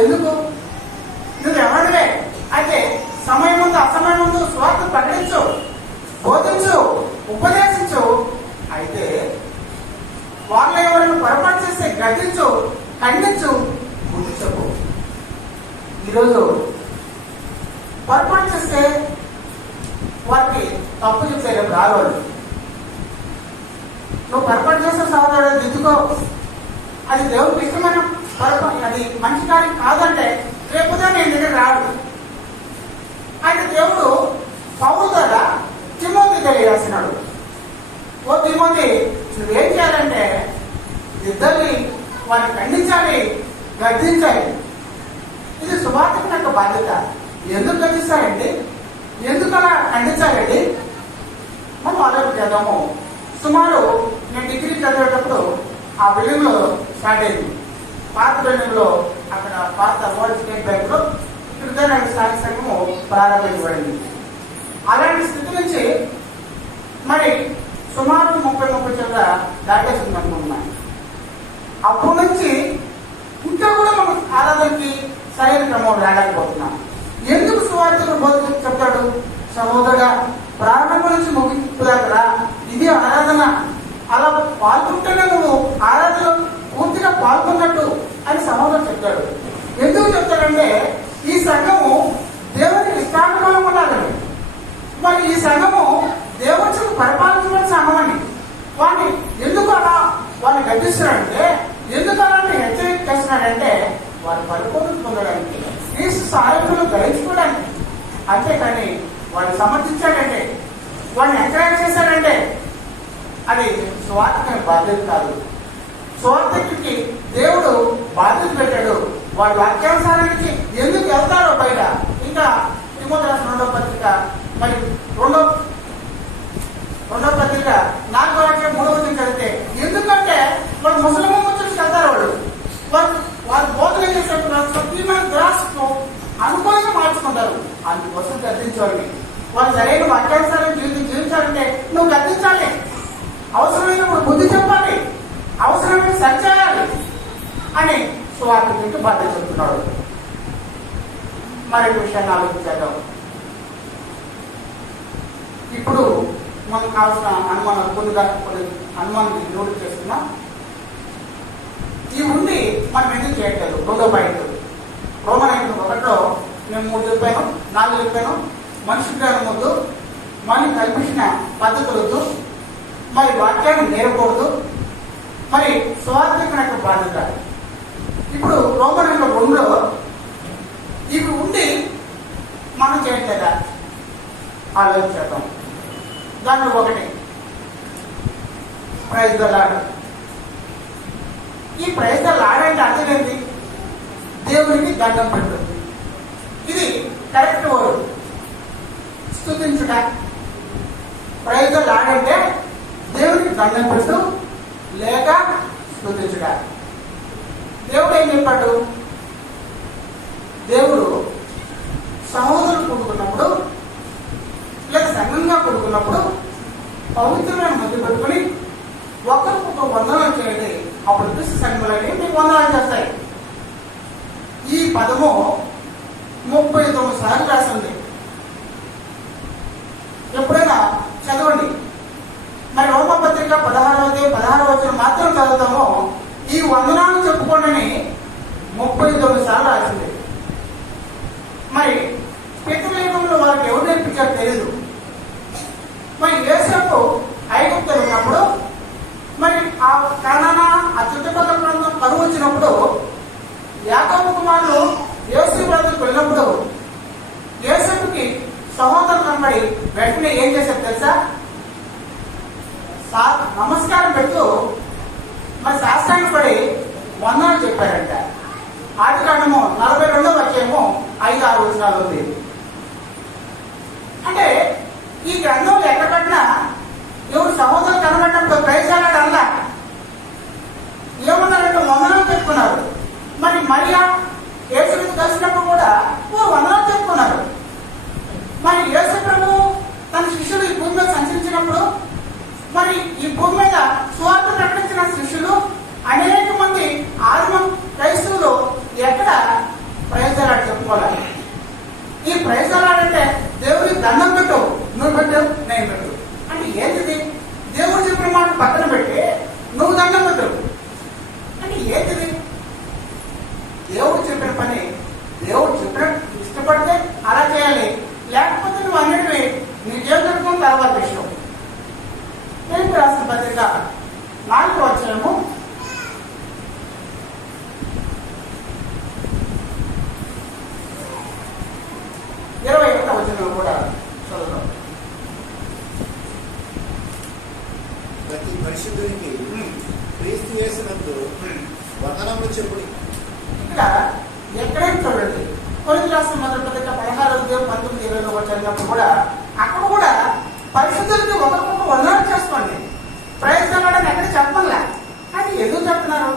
ఎందుకు? నువ్వు ఎవరివే అయితే సమయం ముందు అసమయం ముందు స్వార్థ ప్రకటించు, బోధించు, ఉపదేశించు. అయితే వాళ్ళు ఎవరైనా పొరపాటు చేస్తే గర్దించు, ఖండించు, బుద్ధి చెప్పు. ఈరోజు పొరపాటు చేస్తే వారికి తప్పు చెప్తే రేపు రావాళ్ళు. నువ్వు పొరపాటు చేస్తే సహోదరుడు దిద్దుకో, అది దేవుడికి ఇష్టమైన పొరపాటు, అది మంచి కార్యం కాదంటే రేపుదా నేను దగ్గర రాడు. అయితే దేవుడు పౌలు ద్వారా తిమోతి తెలియజేస్తున్నాడు, ఓ తిమోతి, నువ్వేం చేయాలంటే ఇద్దరిని వారిని ఖండించాలి, గర్దించాలి. ఇది సువార్తికుని యొక్క బాధ్యత. ఎందుకు గర్దిస్తారండి? ఎందుకు అలా ఖండించాలండి? మనం ఆలోచన చేద్దాము. సుమారు నేను డిగ్రీ చదివేటప్పుడు ఆ బిల్డింగ్ లో స్టార్ట్ అయింది. పాత బిల్డింగ్ లో, అక్కడ పాత వరల్డ్ స్టేట్ బ్యాంక్ లో హృదయనగర స్థానిక సంఘము ప్రారంభించబడింది. అలాంటి స్థితి నుంచి మరి సుమారు 30 చోట్ల దాటేసింది అనుకుంటున్నాను. అప్పటి నుంచి ఇంకా కూడా మనం ఆరాధనకి సరైన క్రమం రాలేకపోతున్నాం. ఎందుకు సువార్తను బోధ చెప్తాడు? సహోదరుడా, ప్రారంభం నుంచి ముగింపు దాకా ఇది ఆరాధన, అలా పాల్గొంటేనే నువ్వు ఆరాధనలో పూర్తిగా పాల్గొన్నట్టు అని సహోదరుడు చెప్తాడు. ఎందుకు చెప్తాడంటే, ఈ సంఘము దేవునికి ఇష్టానుకూలంగా ఉండాలని, మరి ఈ సంఘము దేవుడిని పరిపాలించవలసిన సంఘమని వాడిని ఎందుకు అలా వాడిని గర్దిస్తున్నాడంటే, ఎందుకు అలాంటి హెచ్చరిక చేస్తున్నాడంటే వాడు పరిపూర్ణత పొందడానికి, క్రీస్తు సాయకులు గ్రహించుకోవడానికి. అంతేకాని వాడిని సమర్థించాడంటే, వాడిని ఎంకరేజ్ చేశాడంటే అది స్వార్థమైన బాధ్యత కాదు. స్వార్థకి దేవుడు బాధ్యత పెట్టాడు. వాడి వాక్యానుసారానికి ఎందుకు వెళ్తారో బయట. ఇంకా తిమోతి 2వ పత్రిక, మరి 2వ పత్రిక 4వ అధ్యాయం 3వ వచనం చదివితే, ఎందుకంటే వాడు ముసలిమ ముచ్చట్లు వెళ్తారు. వారు బోధన చేసేటప్పుడు సత్యమైన గ్రాస్కు అనుకూలంగా మార్చుకుంటారు. అందుకోసం గర్దించాలని, వాళ్ళు సరైన వాక్యానుసారం జీవించాలంటే నువ్వు గర్దించాలి, అవసరమైనప్పుడు బుద్ధి చెప్పాలి, అవసరమైన సరిచేయాలి అని సువార్తికుడికి బాధ్యత చెప్తున్నాడు. మరొక విషయాన్ని ఆలోచించేద్దాం. ఇప్పుడు మనకు కావాల్సిన అనుమానాలు కొన్ని అనుమానం నోటు చేస్తున్నాం. ఈ ఉండి మనం ఎందుకు చేయట్లేదు? 2వ పాయింట్, రోమన్ 1లో నేను 3 చెప్పాను, 4 చెప్పాను. మనిషి జ్ఞానం వద్దు, మనం కల్పించిన పద్ధతులు వద్దు, మరి వాక్యాన్ని నేరకూడదు, మరి స్వార్థికుని యొక్క బాధ్యత. ఇప్పుడు రోమన్ 2లో ఇవి ఉండి మనం చేయట్లేదా? ఆలోచించేద్దాం. దాంట్లో ఒకటి ప్రైజ్ ద లార్డ్. ఈ ప్రైజ్ ద లార్డ్ అంటే అర్థం ఏంటి? దేవునికి దండం పెట్టు. ఇది కరెక్ట్ వర్డ్. స్తుతించుట, స్థుతించుట. ప్రైజ్ ద లార్డ్ అంటే దేవునికి దండం పెట్టు లేక స్థుతించుట. దేవుడు ఏం చెప్పాడు? దేవుడు సహోదరులు కూడుకున్నప్పుడు లేదా సంఘంగా కూడుకున్నప్పుడు పవిత్రమైన మధ్య పెట్టుకుని ఒకరికొక వందనాలు చేయండి, అప్పుడు క్రీస్తు సంఘములని మీకు వందనాలు చేస్తాయి. ఈ పదము 39 సార్లు రాసింది. ఎప్పుడైనా చదవండి. మరి రోమపత్రిక 16వ వచనం మాత్రం చదువుతామో ఈ వందనాలు చెప్పుకోండి 39 సార్లు రాసింది. మరి పితృయుగంలో వారికి ఎవరు నేర్పించారో తెలియదు. మరి యోసేపు ఐగుప్తులో ఉన్నప్పుడు మరి ఆ కనానా ఆ చుట్టుపక్కల ప్రాంతం కరువు వచ్చినప్పుడు యాకోబు కుమారులు యోసేపు వద్దకు వెళ్ళినప్పుడు యోసేపుకి సహోదరులు కనబడి వెంటనే ఏం చేశారు తెలుసా? నమస్కారం పెడుతూ మరి శాస్త్రాన్ని వందనాలు చెప్పారంట. ఆదికాండము 42వ అధ్యాయము 5-6 వచనాలు ఉంది. అంటే ఈ గ్రంథంలో ఎక్కడ పట్టినా ఎవరు సహోదరులు కనబడినప్పుడు ప్రయత్నాలు అలా ఏమన్నారంటే వందనాలు చెప్పుకున్నారు. మరి మరియా యేసుని కలిసినప్పుడు కూడా వందనాలు చెప్పుకున్నారు. మరి యేసు ప్రభు తన శిష్యులు ఈ భూమి మీద సంచరించినప్పుడు మరి ఈ భూమి మీద సువార్త ప్రకటించిన శిష్యులు అనేక మంది ఆదిమ క్రైస్తవులు ఎక్కడ ప్రయోజనాలు చెప్పుకోవాలి. ఈ ప్రయోజనాలు అంటే దేవుడికి దండం పెట్టు, నువ్వు పెట్టు, నేను పెట్టు అంటే ఏంటిది? దేవుడు చెప్పిన మాట పక్కన పెట్టి నువ్వు దండం పెట్టు అంటే ఏంటిది? దేవుడు చెప్పిన పని దేవుడు చెప్పిన ఇష్టపడితే అలా చేయాలి, లేకపోతే నువ్వు అన్నిటివి నీ జీవితం తర్వాత విషయం. తెలుగు రాష్ట్ర పత్రిక 4వ అధ్యాయము 21వ వచనం కూడా చదువుతాం. ప్రతి పరిశుద్ధునికి క్రీస్తు యేసునందు వందనములు చెప్పుడి. ఇక్కడ ఎక్కడైనా చూడండి, కొరింథీ రాష్ట్ర మొదటి పత్రిక 16-19-20 వచ్చినప్పుడు కూడా అక్కడ కూడా పరిశుద్ధులకి ఒకరికొక వందనాలు చేసుకోండి, ప్రయత్నాలని ఎక్కడ చెప్పలే. అది ఎందుకు చెప్తున్నారు?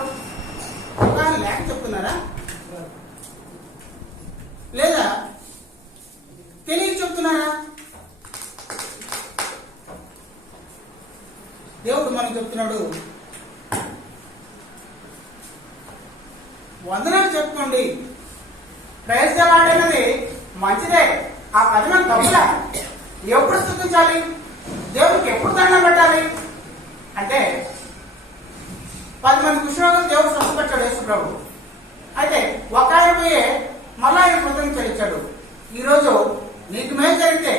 అవగాహన లేక చెప్తున్నారా లేదా తెలియక చెప్తున్నారా? దేవుడు మనకు చెప్తున్నాడు వందనాలు చెప్పుకోండి. ప్రయత్నాలనేది మంచిదే, ఆ పదం తప్పులే. ఎప్పుడు స్థుతించాలి? దేవుడికి ఎప్పుడు దండం పెట్టాలి అంటే 10 మంది కుష్ఠరోగులు దేవుడు స్వస్థపరిచాడు యేసు ప్రభు. అయితే ఒక ఆయన పోయే మళ్ళా ఆయన కృతజ్ఞత చెల్లించాడు. ఈరోజు నీకు మేలు జరిగితే,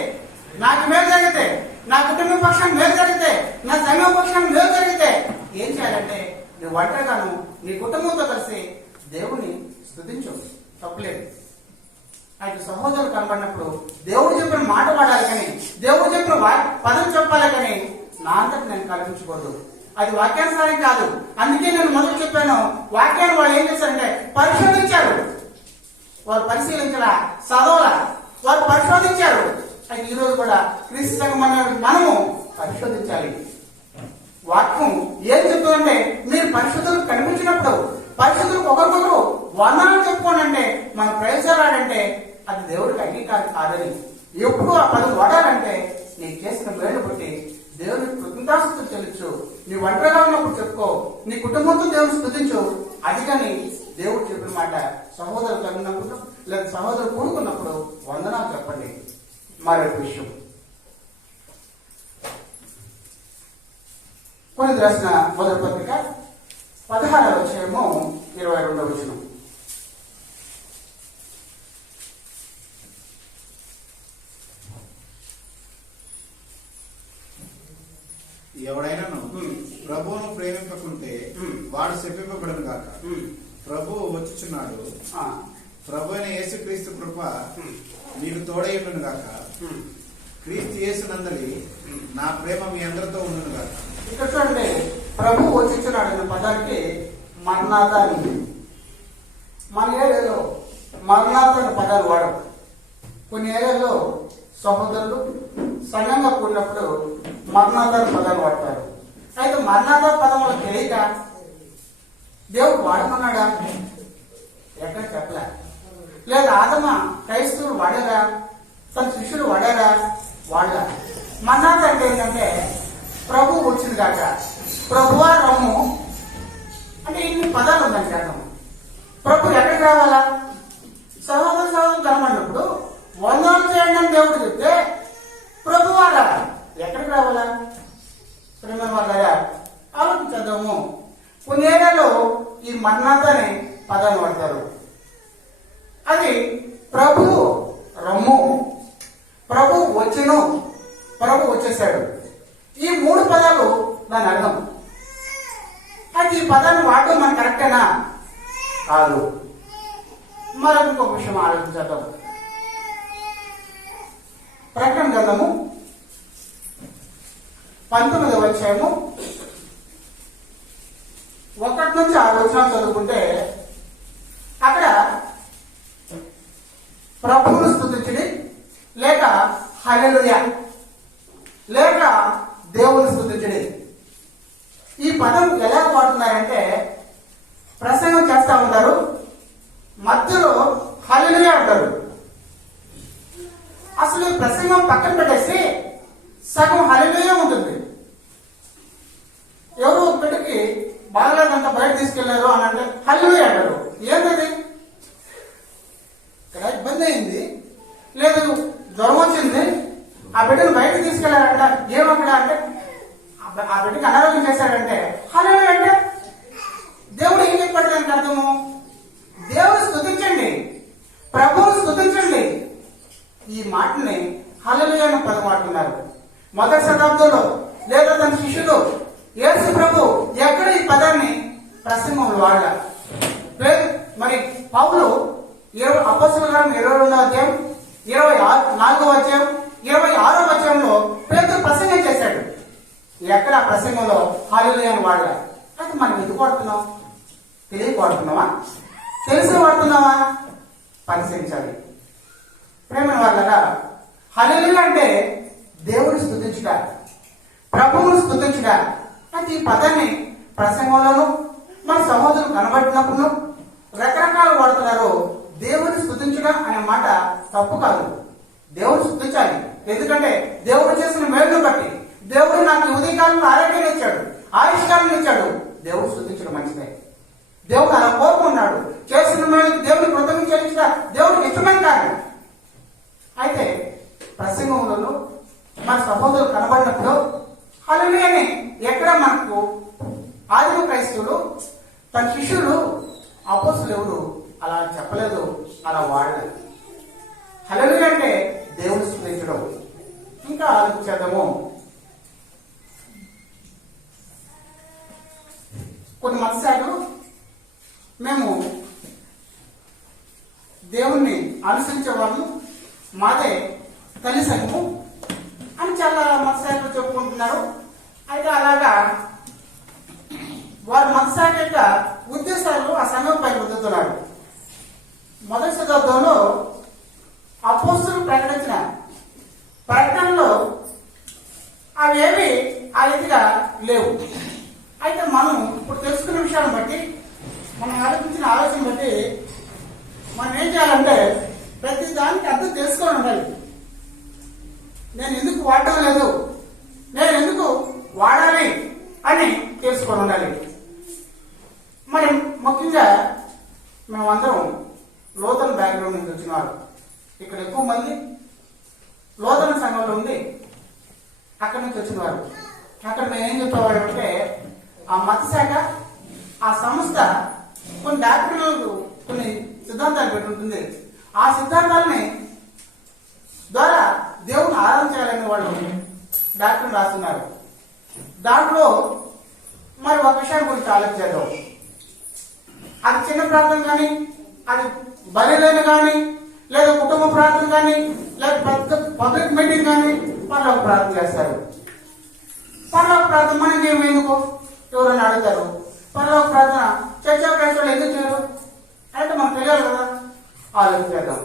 నాకు మేలు జరిగితే, నా కుటుంబ పక్షానికి మేలు జరిగితే, నా సంఘం పక్షానికి మేలు జరిగితే ఏం చేయాలంటే నువ్వు ఒంటరిగాను నీ కుటుంబంతో కలిసి దేవుని స్తుతించు, తప్పులేదు. అయితే సహోదరులు కనబడినప్పుడు దేవుడు చెప్పిన మాట వాడాలి కానీ దేవుడు చెప్పిన పదం చెప్పాలి కానీ నా అంతటి నేను కల్పించకూడదు. అది వాక్యానుసారం కాదు. అందుకే నేను మొదలు చెప్పాను, వాక్యాన్ని వాళ్ళు ఏం చేశారంటే పరిశోధించారు. వారు పరిశీలించాల, చదవాల, వారు పరిశోధించారు. అయితే ఈ రోజు కూడా క్రీస్తు సంఘం మనము పరిశోధించాలి. వాక్యం ఏం చెప్తుందంటే మీరు పరిశుద్ధులకు కనిపించినప్పుడు పరిశుద్ధులకు ఒకరికొకరు వందనాలు చెప్పుకోండి అంటే మన ప్రయోజనాలంటే అది దేవుడికి అంగీకారం కాదని. ఎప్పుడు ఆ పదం వాడాలంటే నీకు చేసిన మేలు బట్టి దేవుడికి కృతజ్ఞతాస్తుతులు చెల్లించు. నీ ఒంటరిగా ఉన్నప్పుడు చెప్పుకో, నీ కుటుంబంతో దేవుని స్తుతించు. అది కానీ దేవుడు చెప్పిన మాట సహోదరులు కలిగినప్పుడు లేదా సహోదరులు కూడుకున్నప్పుడు వందనాలు చెప్పండి. మరొక విషయం, కొరింథీ రాసిన మొదటి పత్రిక 16వ అధ్యాయము 22వ వచనం. ఎవడైనాను ప్రభువును ప్రేమింపకుంటే వాడు శపింపబడను గాక. ప్రభువు వచ్చుచున్నాడు. ప్రభు అయిన యేసుక్రీస్తు కృప మీకు తోడైండును గాక. క్రీస్తు యేసునందలి నా ప్రేమ మీ అందరితో ఉండును గాక. ఇక్కడ చూడండి, ప్రభు వచ్చుచున్నాడు అన్న పదానికి మరణాత అని. మన ఏరియాలో మరణాత అనే పదాలు వాడవు. కొన్ని ఏరియాలో సహోదరులు సంఘంగా కూడినప్పుడు మరణాధార పదాలు వాడతారు. అయితే మరణాధార పదములు తెలియక దేవుడు వాడుకున్నాడా? ఎక్కడ చెప్పలే. లేదా ఆదమ క్రైస్తవులు వాడారా? తన శిష్యులు వాడారా? వాడలా. మరణాధార అంటే ఏంటంటే ప్రభు వచ్చింది కాక, ప్రభువా రమ్ము అంటే ఇన్ని పదాలు ఉన్నాయి అర్థం. ప్రభు ఎక్కడికి రావాలా? సహోదరు కనబడినప్పుడు వందనాలు చేయండి అని దేవుడు చెప్తే ప్రభు వాళ్ళ ఎక్కడికి రావాలా? ప్రేమ వాళ్ళ ఆలోచించద్దాము. కొన్ని ఏరియాలో ఈ మరణాత అనే పదాన్ని వాడతారు. అది ప్రభు రమ్ము, ప్రభు వచ్చును, ప్రభు వచ్చేసాడు. ఈ మూడు పదాలు దాని అర్థం. అయితే ఈ పదాన్ని వాడడం మనకు కరెక్టేనా? కాదు. మరొక ఇంకొక విషయం ఆలోచించద్దాం. ప్రకటన గ్రంథము 19వ అధ్యాయము 1 నుంచి 6 వచనాలు చదువుకుంటే అక్కడ ప్రభువును స్తుతించడి లేక హల్లెలూయా లేక దేవుని స్తుతించడి, ఈ పదం ఎలా వాడుతున్నారంటే ప్రసంగం చేస్తా ఉంటారు, మధ్యలో హల్లెలూయా అంటారు. అసలు ఈ ప్రసంగం పక్కన పెట్టేసి సగం హల్లెలూయా ఉంటుంది. ఎవరో ఒక బిడ్డకి బాగలేదంతా బయట తీసుకెళ్లారు అని అంటే హల్లెలూయా అంటారు. ఏంటది? ఇక్కడ ఇబ్బంది అయింది, లేదు జ్వరం వచ్చింది, ఆ బిడ్డను బయటకు తీసుకెళ్లారంట. ఏమక్కడ అంటే ఆ బిడ్డకి అనారోగ్యం చేశారంటే హల్లెలూయా అంటే దేవుడు ఏం చెప్పాడు దానికి అర్థము? దేవుని స్తుతించండి, ప్రభువును స్తుతించండి. ఈ మాటని హల్లెలూయా అని పదం వాడుతున్నారు. మొదటి శతాబ్దంలో లేదా తన శిష్యులు యేసు ప్రభు ఎక్కడ ఈ పదాన్ని ప్రసంగంలో వాడారు. మరి పౌలు అపోస్తలుల గ్రంథం 22వ అధ్యాయం 24వ అధ్యాయం 26వ అధ్యాయంలో పేతురు ప్రసంగం చేశాడు. ఎక్కడ ప్రసంగంలో హల్లెలూయా అని వాడారు. అయితే మనం ఎందుకు వాడుతున్నాం? తెలియక వాడుతున్నావా? తెలిసి వాడుతున్నావా? పరిశీలించాలి. ప్రేమ వాళ్ళగా హల్లెలూయా అంటే దేవుని స్తుతించుట, ప్రభువును స్తుతించుట. అయితే ఈ పదాన్ని ప్రసంగంలోనూ మన సహోదరులు కనబడినప్పుడు రకరకాలు వాడుతున్నారు. దేవుని స్తుతించడం అనే మాట తప్పు కాదు. దేవుని స్తుతించాలి. ఎందుకంటే దేవుడు చేసిన మేలును బట్టి, దేవుడు నాకు ఉదయకాలంలో ఆరోగ్యాన్ని ఇచ్చాడు, ఆయుష్కాలను ఇచ్చాడు. దేవుడు స్తుతించడం మంచిదే. దేవుడు అలా కోరుకున్నాడు. చేసిన మేలు దేవుని కృతజ్ఞత చెల్లించడం దేవుడికి ఇష్టమైన కారణం. అయితే ప్రసంగంలో మన సహోదరులు కనబడినప్పుడు హల్లెలూయా అని ఎక్కడ మనకు ఆదిమ క్రైస్తవులు తన శిష్యులు అపోస్తలులు ఎవరు అలా చెప్పలేదు, అలా వాడలేదు. హల్లెలూయా అంటే దేవుని స్తుతించడం. ఇంకా ఆలోచించేద్దాము. కొన్ని మతశాఖలు మేము దేవుణ్ణి అనుసరించే వాళ్ళు మాదే తల్లి సంఘము అని చాలా మతశాఖలు చెప్పుకుంటున్నారు. అయితే అలాగా వారి మతశాఖ యొక్క ఉద్దేశాలు ఆ సంఘంపై రుద్దుతున్నారు. మొదటి శతాబ్దంలో అపోస్తలులు ప్రకటించిన ప్రకటనలో అవేవి ఆ రీతిగా లేవు. అయితే మనం ఇప్పుడు తెలుసుకున్న విషయాలను బట్టి, మనం ఆలోచించిన ఆలోచన బట్టి మనం ఏం చేయాలంటే ప్రతి దానికి అర్థం తెలుసుకొని ఉండాలి. నేను ఎందుకు వాడటం లేదు, నేను ఎందుకు వాడాలి అని తెలుసుకొని ఉండాలి. మరి ముఖ్యంగా మేమందరం లోతన బ్యాక్గ్రౌండ్ నుంచి వచ్చినారు. ఇక్కడ ఎక్కువ మంది లోతన సంఘంలో ఉంది, అక్కడి నుంచి వచ్చినవారు. అక్కడ మేము ఏం చెప్పేవాడు అంటే ఆ మత శాఖ, ఆ సంస్థ కొన్ని డాక్టర్లు కొన్ని సిద్ధాంతాలు పెట్టుంటుంది. ఆ సిద్ధాంతాలని ద్వారా దేవుని ఆరాధించాలని వాళ్ళు డాక్టర్లు రాస్తున్నారు. దాంట్లో మరి ఒక విషయం గురించి ఆలోచించేద్దాం. అది చిన్న ప్రార్థన కానీ, అది బలిలైన కానీ, లేదా కుటుంబ ప్రార్థన కానీ, లేదా పబ్లిక్ మీటింగ్ కానీ పరలోక ప్రార్థన చేస్తారు. పరలోక ప్రార్థన మనకి ఏమెందుకు ఎవరైనా అడుగుతారు. పరలోక ప్రార్థన చర్చా క్రైస్తవులు ఎందుకు చేయరు అంటే మనకు తెలియాలి కదా. ఆలోచించేద్దాం.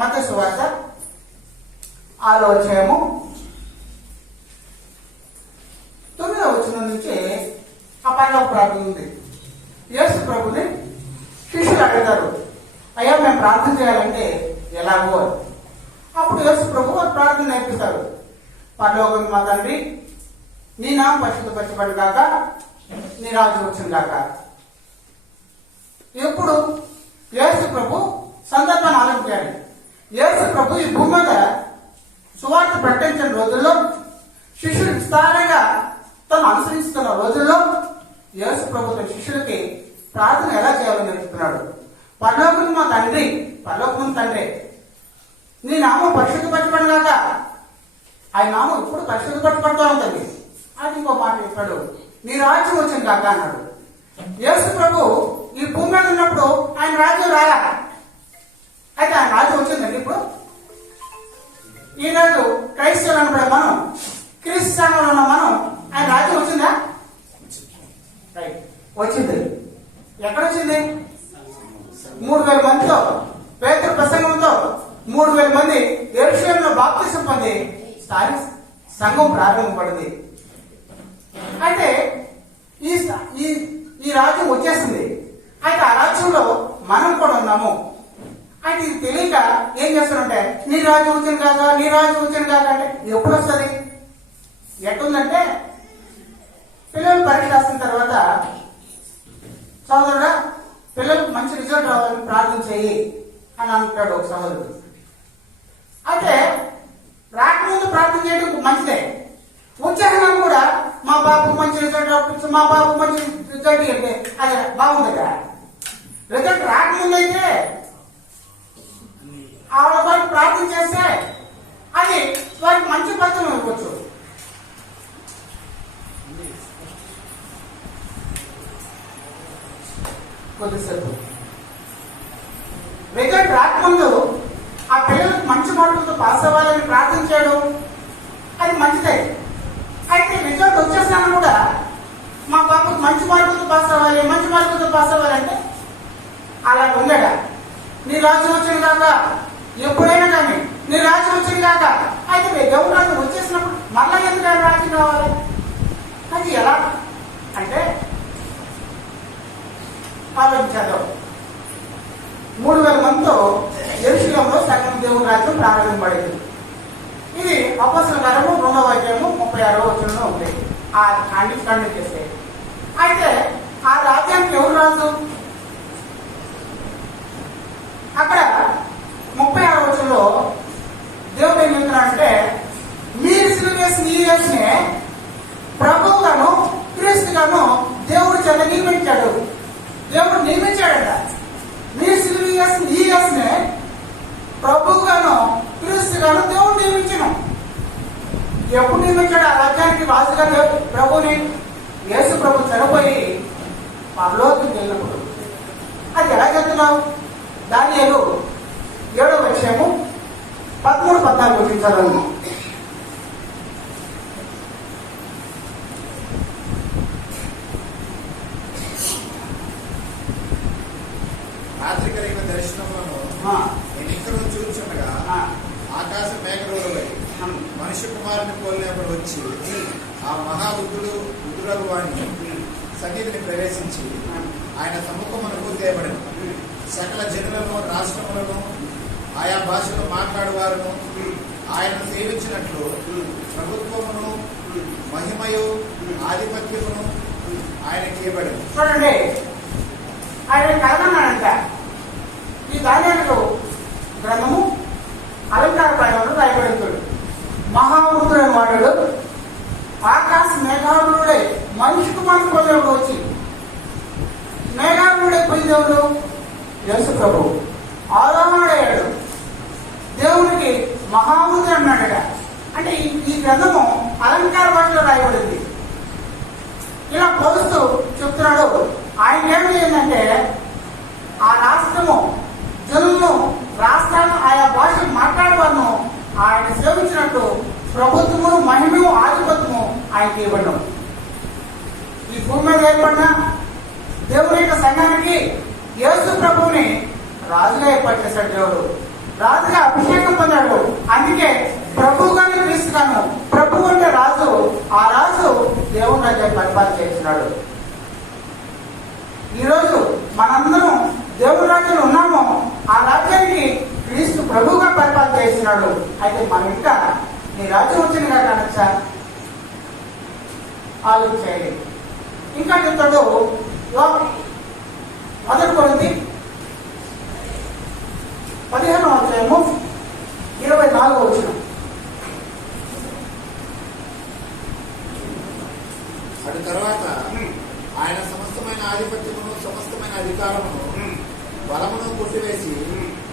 మత్తయి సువార్త 6వ అధ్యాయము 9వ వచనం నుంచి ఆ పరలోక ప్రార్థన ఉంది. యేసు ప్రభుని శిష్యులు అడుగుతారు, అయ్యా మేము ప్రార్థన చేయాలంటే ఎలాగో అని. అప్పుడు యేసు ప్రభు వారు ప్రార్థన నేర్పిస్తారు. పరలోకం మా తండ్రి, నీ నామం పరిశుద్ధపరచబడి కాక, నీ రాజ్యం వచ్చిన కాక. ఎప్పుడు యేసు ప్రభు సందర్భాన్ని ఆలోచించాలి. యేసు ప్రభు ఈ భూమి మీద సువార్త ప్రకటించిన రోజుల్లో, శిష్యులు విస్తారంగా తను అనుసరిస్తున్న రోజుల్లో యేసు ప్రభు తన శిష్యులకి ప్రార్థన ఎలా చేయాలని నేర్పుతున్నాడు. పరలోకం మా తండ్రి, పరలోకం తండ్రి, నీ నామం పరిశుద్ధపరచబడి కాక. ఆయన నామం ఇప్పుడు పరిశుద్ధపరచబడుతూ ఉంటుంది. అది ఇంకో మాట చెప్పాడు, నీ రాజ్యం వచ్చింది కాక అన్నాడు. యేసు ప్రభు ఈ భూమి మీద ఉన్నప్పుడు ఆయన రాజ్యం రాలా. అయితే ఆయన రాజ్యం వచ్చిందండి ఇప్పుడు. ఈరోజు క్రైస్తవులు అనబడే మనం, క్రీస్తు సంఘంలో ఉన్న మనం, ఆయన రాజ్యం వచ్చిందా? వచ్చింది. ఎక్కడొచ్చింది? 3000 మందితో, పేతురు ప్రసంగంతో 3000 మంది యెరూషలేములో బాప్తిసం పొంది సంఘం ప్రారంభపడింది. అయితే ఈ రాజ్యం వచ్చేసింది. అయితే ఆ రాజ్యంలో మనం కూడా ఉన్నాము. అయితే ఇది తెలియక ఏం చేస్తారంటే, నీ రాజ్యం వచ్చింది కాక, నీ రాజ్యం వచ్చింది కాక అంటే ఎప్పుడు వస్తుంది? ఎట్టుందంటే, పిల్లలు పరీక్ష రాసిన తర్వాత, సహోదరుడా పిల్లలకు మంచి రిజల్ట్ రావాలని ప్రార్థన చేయి అని అంటాడు ఒక సహోదరుడు. అయితే రాకముందు ప్రార్థన చేయడం మంచిదే. వచ్చాక కూడా మా బాబు మంచి రిజల్ట్ రావచ్చు, మా బాబు మంచి రిజల్ట్ అంటే అది బాగుంది కదా. రిజల్ట్ రాకముందు అయితే ఆవిడ వారికి ప్రార్థన చేస్తే అది వారికి మంచి ఫలితం ఇవ్వచ్చు. కొద్దిసేపు రిజల్ట్ రాకముందు ఆ పిల్లలకు మంచి మార్కులతో పాస్ అవ్వాలని ప్రార్థన చేయడం అది మంచిదే. అయితే రిజల్ట్ వచ్చేసినా కూడా మా బాబుకి మంచి మార్కులతో పాస్ అవ్వాలి, మంచి మార్కులతో పాస్ అవ్వాలంటే అలా ఉండడా. నీ రాజ్యం వచ్చింది కాక, ఎప్పుడైనా కానీ నీ రాజ్యం వచ్చింది కాక. అయితే దేవుడు రాజ్యం వచ్చేసినప్పుడు మళ్ళా ఎందుకు రాజ్యం కావాలి? అది ఎలా అంటే ఆలోచించారు. 3000 మందితో యెరూషలేములో సగం దేవుని రాజ్యం ప్రారంభింపబడింది. ఇది అపోస్తలుల కార్యము 2వ అధ్యాయము 36వ వచనంలో ఉంది. ఆ ఖండించండి చేస్తే అయితే ఆ రాజ్యానికి ఎవరు రాజు? అక్కడ 36వ వచనంలో దేవుడు ఏం చెప్తున్నాడంటే, మీరు సిలువ వేసిన ఈ యేసునే ప్రభువుగాను క్రీస్తుగాను దేవుడు చేత నియమించాడు. దేవుడు నియమించాడట. మీరు సిలువ వేసిన ఈ యేసునే ప్రభువుగాను క్రీస్తుగాను దేవుడు నియమించను. ఎప్పుడు నియమించాడు? ఆ రాజ్యానికి రాజుగా ప్రభుని యేసు ప్రభు చనిపోయి పరలోకి వెళ్ళినప్పుడు. అది ఎలా చెప్తున్నావు? దానియేలు 7వ అధ్యాయము 13-14 చూపించాలని. రాత్రి కలిగిన దర్శనంలో నేను ఇక్కడ చూచుండగా ఆకాశ మేఘడోలపై మనుష్య కుమారుని పోలినప్పుడు వచ్చి ఆ మహా ఉద్దురగు వాణి సన్నిధిని ప్రవేశించి ఆయన సముఖమునకు తేబడెను. సకల జనులను, రాష్ట్రములను, ఆయా భాషలో మాట్లాడువారును ఆయనను సేవించినట్లు ప్రభుత్వమును, మహిమయు, ఆధిపత్యమును ఆయనకి ఇవ్వబడెను. చూడండి, ఆయన కలగన్నాడంట. ఈ దానియేలు గ్రంథము అలంకార ప్రాయంలో రాయబడుతుంది. మహావృతుడైన వాడు ఆకాశ మేఘారుడే మనిషి కుమారుడు పోయినప్పుడు వచ్చి మేఘారుడే పోయినప్పుడు యేసు ప్రభు ఆరోహణుడయ్యాడు. దేవునికి మహావృతుడు అన్నాడట. అంటే ఈ గ్రంథము అలంకార భాషలో రాయబడింది. ఇలా పోలుస్తూ చెప్తున్నాడు. ఆయన ఏమి ఏంటంటే, ఆ రాష్ట్రము జనులను, రాష్ట్రాలను, ఆయా భాషలు మాట్లాడేవారును ఆయన సేవించినట్టు ప్రభుత్వము, మహిమము, ఆధిపత్యము ఆయనకి ఇవ్వడం. ఈ భూమి మీద ఏర్పడిన దేవుని యొక్క సంఘానికి యేసు ప్రభువుని రాజుగా ఏర్పాటు చేశాడు. దేవుడు రాజుగా అభిషేకం పొందాడు. అందుకే ప్రభు అయితే మనం ఇంకా నీ రాజ్యం వచ్చినగా కానొచ్చా ఆలోచించాలి. ఇంకా చెప్తాడు మొదటి కొరింథీ 15:24. అటు తర్వాత ఆయన సమస్తమైన ఆధిపత్యమును సమస్తమైన అధికారమును బలమును కొట్టివేసి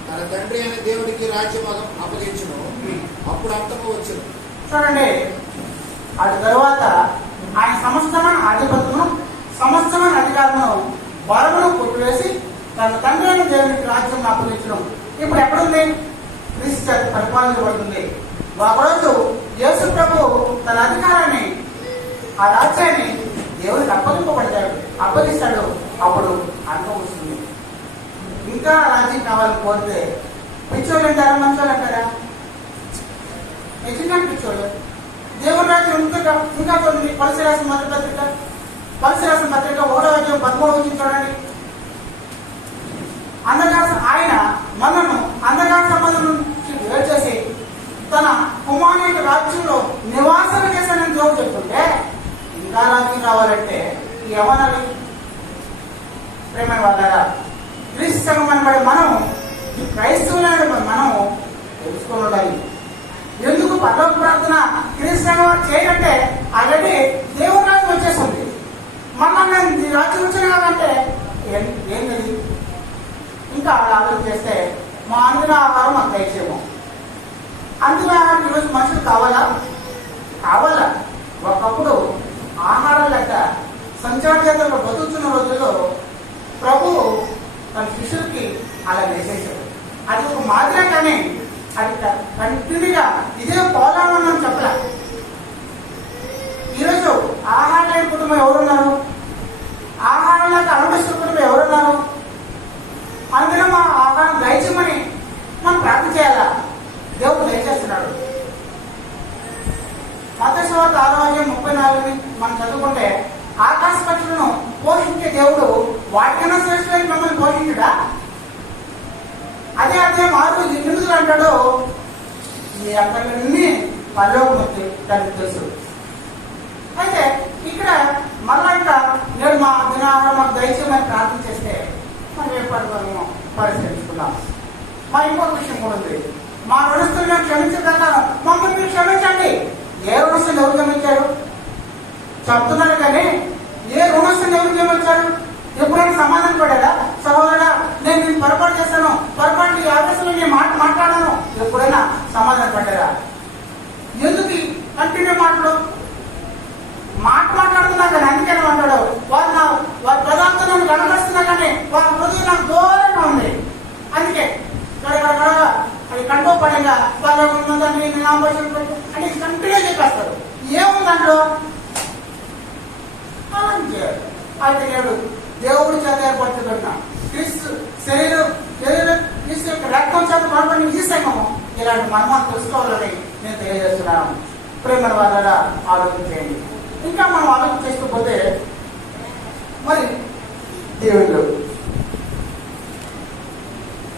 తన తండ్రి అయిన దేవుడికి రాజ్యం అప్పగించును. అప్పుడు అంతము వచ్చును. చూడండి, అటు తర్వాత ఆయన సమస్తమైన ఆధిపత్యమును సమస్తమైన అధికారమును బలమును కొట్టివేసి తన తండ్రి అయిన దేవుడికి రాజ్యం అప్పగించడం ఇప్పుడు ఎక్కడుంది? క్రీస్తు చేత పరిపాలించబడుతుంది. ఒకరోజు యేసు ప్రభు తన అధికారాన్ని ఆ రాజ్యాన్ని దేవుడికి అప్పగిస్తాడు. అప్పుడు అనుభవం వస్తుంది. ఇంకా రాజ్యం కావాలని కోరితే పిచ్చోళ్ళు అంటారా మంచోళ్ళు అంటారా? నిజంగా పిచ్చోళ్ళు. దేవుడి రాజ్యం ఇంకా కొన్ని పలసి రాసిన మొదటి పత్రిక 1:13 చూడండి. ఆయన మనను అంధకార సంబంధం నుంచి వేరు చేసి తన కుమారుని రాజ్యంలో నివాసం చేశానని దేవుడు చెప్తుంటే ఇంకా రాజ్యం కావాలంటే ఏమనాలి? ప్రేమ వాళ్ళ క్రీస్తు సంఘమనబడే మనం క్రైస్తవులైన మనం తెలుసుకొని ఉండాలి. ఎందుకు పరలోక ప్రార్థన క్రీస్తు సంఘం చేయాలంటే ఆల్రెడీ దేవుడి రాజ్యం వచ్చేస్తుంది. మళ్ళా నేను రాజ్యం వచ్చాను కాదంటే ఏంటది? ఇంకా ఆలోచన చేస్తే మా అందున ఆహారం మాకు దయచేమో. అందున ఆహారం ఈరోజు మనుషులు కావాలా? ఒకప్పుడు ఆహారం లెక్క సంచార చేతల్లో బతుకుతున్న రోజుల్లో ప్రభు తన శిష్యులకి అలా వేసేసాడు. అది ఒక మాదిరే, కానీ అది కంటిన్యూగా ఇదే పోలాలని చెప్పలే. ఈరోజు ఆహారం లేని కుటుంబం ఎవరున్నారు? ఆహారం లేక అనుభవిస్తున్న కుటుంబం ఎవరున్నారు? అందులో మా ఆహారం దయచేయమని మనం ప్రార్థన చేయాలా? దేవుడు దయచేస్తున్నాడు. మత్తయి సువార్త 6:34 మనం చదువుకుంటే ఆకాశ పక్షులను పోషించే దేవుడు వాటికన్నా శ్రేష్ఠులైన మమ్మల్ని పోషించడా? అదే 6:8 అంటాడు, ఈ అక్కడిని పరలోకముక్తి దానికి తెలుసు. అయితే ఇక్కడ మళ్ళా ఇంకా నేడు మా దినాహారం మాకు దయచేయమని ప్రార్థన చేస్తే మనం ఏ పడుకోమో పరిశీలించుకున్నాం. మరి ఇంకొక విషయం కూడా ఉంది. మా రుణస్తులను క్షమించిన ప్రకారం మమ్మల్ని మీరు క్షమించండి. ఏ రుణస్తులు ఎవరు క్షమించారు చెప్తున్నాడు, కానీ ఏ రుణస్తులు ఎవరు క్షమించారు? ఎప్పుడైనా సమాధానం పడారా? సహోదరుడా, నేను నేను పొరపాటు చేస్తాను, పొరపాటు ఈ ఆవేశంలో నేను మాట్లాడాను, ఎప్పుడైనా సమాధానం పడ్డారా? ఎందుకు కంటిన్యూ మాట్లాడుతున్నా కానీ అందుకని అంటాడు, వారి ప్రధానంతో నన్ను కనబరుస్తున్నా కానీ వారి హృదయం నాకు దూరంగా ఉంది. అందుకే అది కంటో పడంగా వాళ్ళు అంటే కంటిన్యూ చెప్పేస్తారు. ఏముంది దాంట్లో? అయితే నేడు దేవుడి చేత ఏర్పడుతున్నా క్రీస్తు శరీరం క్రీస్తు యొక్క రక్తం చేత పడబడిన ఈ సంఘము ఇలాంటి మర్మాలు తెలుసుకోవాలని నేను తెలియజేస్తున్నాను. ప్రేమ వాళ్ళ ఆలోచన చేయండి. ఇంకా మనం ఆలోచన చేసుకోకపోతే మరి దేవుళ్ళు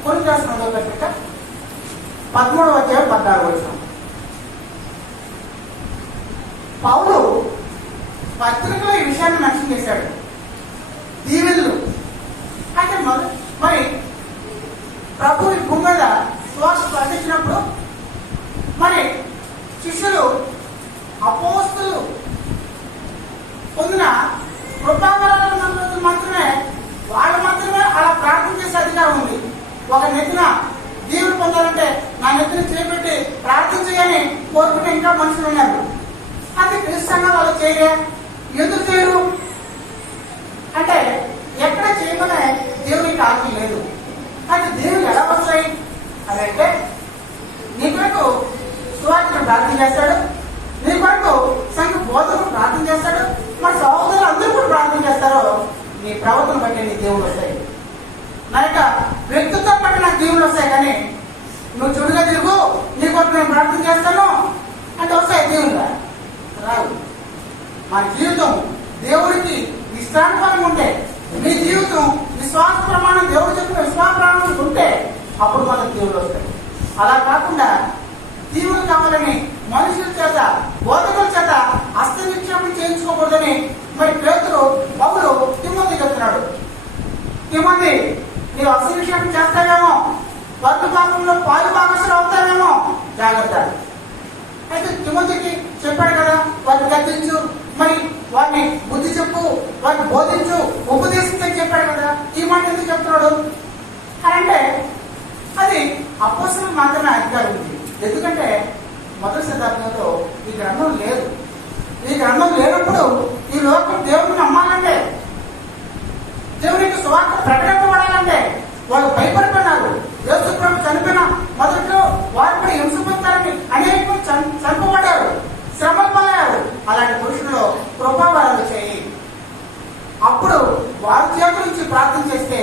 కొన్ని రాసిన 13:14 పౌలు పత్రికలో ఈ విషయాన్ని మెన్షన్ చేశాడు. దీవెనలు అయితే మరి ప్రభు ఈ భూమి మీద శ్వాస ప్రకటించినప్పుడు మరి శిష్యులు అపోస్తులు పొందిన కృపావరాలు మాత్రమే అలా ప్రార్థన చేసే అధికారం ఉంది. ఒక నెత్తిన దీవులు పొందాలంటే నా నెత్తిన చేపెట్టి ప్రార్థన చేయని కోరుకుంటే ఇంకా మనుషులు ఉన్నారు. అది క్రిస్తంగా వాళ్ళు చేయలే. ఎందుకు చేయరు అంటే ఎక్కడ చేయమనే దేవునికి ఆజ్ఞ లేదు. అది దేవుడు ఎలా వస్తాయి అదంటే నీ కొరకు సువార్తను ప్రార్థన చేస్తాడు, నీ కొరకు సంఘ బోధనకు ప్రార్థన చేస్తాడు, మరి సహోదరులు అందరూ కూడా ప్రార్థన చేస్తారు. నీ ప్రవర్తన బట్టి నీ దేవుడు వస్తాయి. నా యొక్క వ్యక్తిత్వం బట్టి నాకు దేవుళ్ళు వస్తాయి. కానీ నువ్వు చుడుగా తిరుగు, నీ కొరకు నేను ప్రార్థన చేస్తాను అంటే వస్తాయి దేవుళ్ళ రావు. మన జీవితం దేవుడికి ఇష్టానుసారం ఉంటే, నీ జీవితం విశ్వాస ప్రమాణం దేవుడు చెప్పిన విశ్వాస ప్రమాణం ఉంటే అప్పుడు మనకు దేవుడు వస్తాయి. అలా కాకుండా దేవుడు కావాలని మనుషుల చేత, బోధకుల చేత హస్త నిక్షేపం చేయించుకోకూడదని మరి పేతురు పౌలు తిమోతికి చెప్తున్నాడు. తిమోతి, నీవు హస్త నిక్షేపం చేస్తావేమో, వర్గ పాపంలో పాలు భాగస్సులు అవుతావేమో, జాగ్రత్త. అయితే తిమోతికి చెప్పాడు కదా, వారిని గద్దించు, మరి వారిని బుద్ధి చెప్పు, వారిని బోధించు, ఉపదేశించని చెప్పాడు కదా. ఈ మాట ఎందుకు చెప్తున్నాడు అంటే అది అపోస్తలులకు మాత్రమే అధికారం ఉంది. ఎందుకంటే మొదటి శతాబ్దంలో ఈ గ్రంథం లేదు. ఈ గ్రంథం లేనప్పుడు ఈ లోకం దేవుడిని నమ్మాలంటే, దేవునికి సువార్త ప్రకటింపబడాలంటే వాళ్ళు భయపడిపోయినారు. యేసు ప్రభు చనిపోయిన మొదట్లో వారు కూడా హింస పొందాలని అనేక చంపబడ్డారు, శ్రమలు పొందారు. అలాంటి పురుషుల్లో కృపావరాలు చేయి. అప్పుడు వారి చేతుల నుంచి ప్రార్థన చేస్తే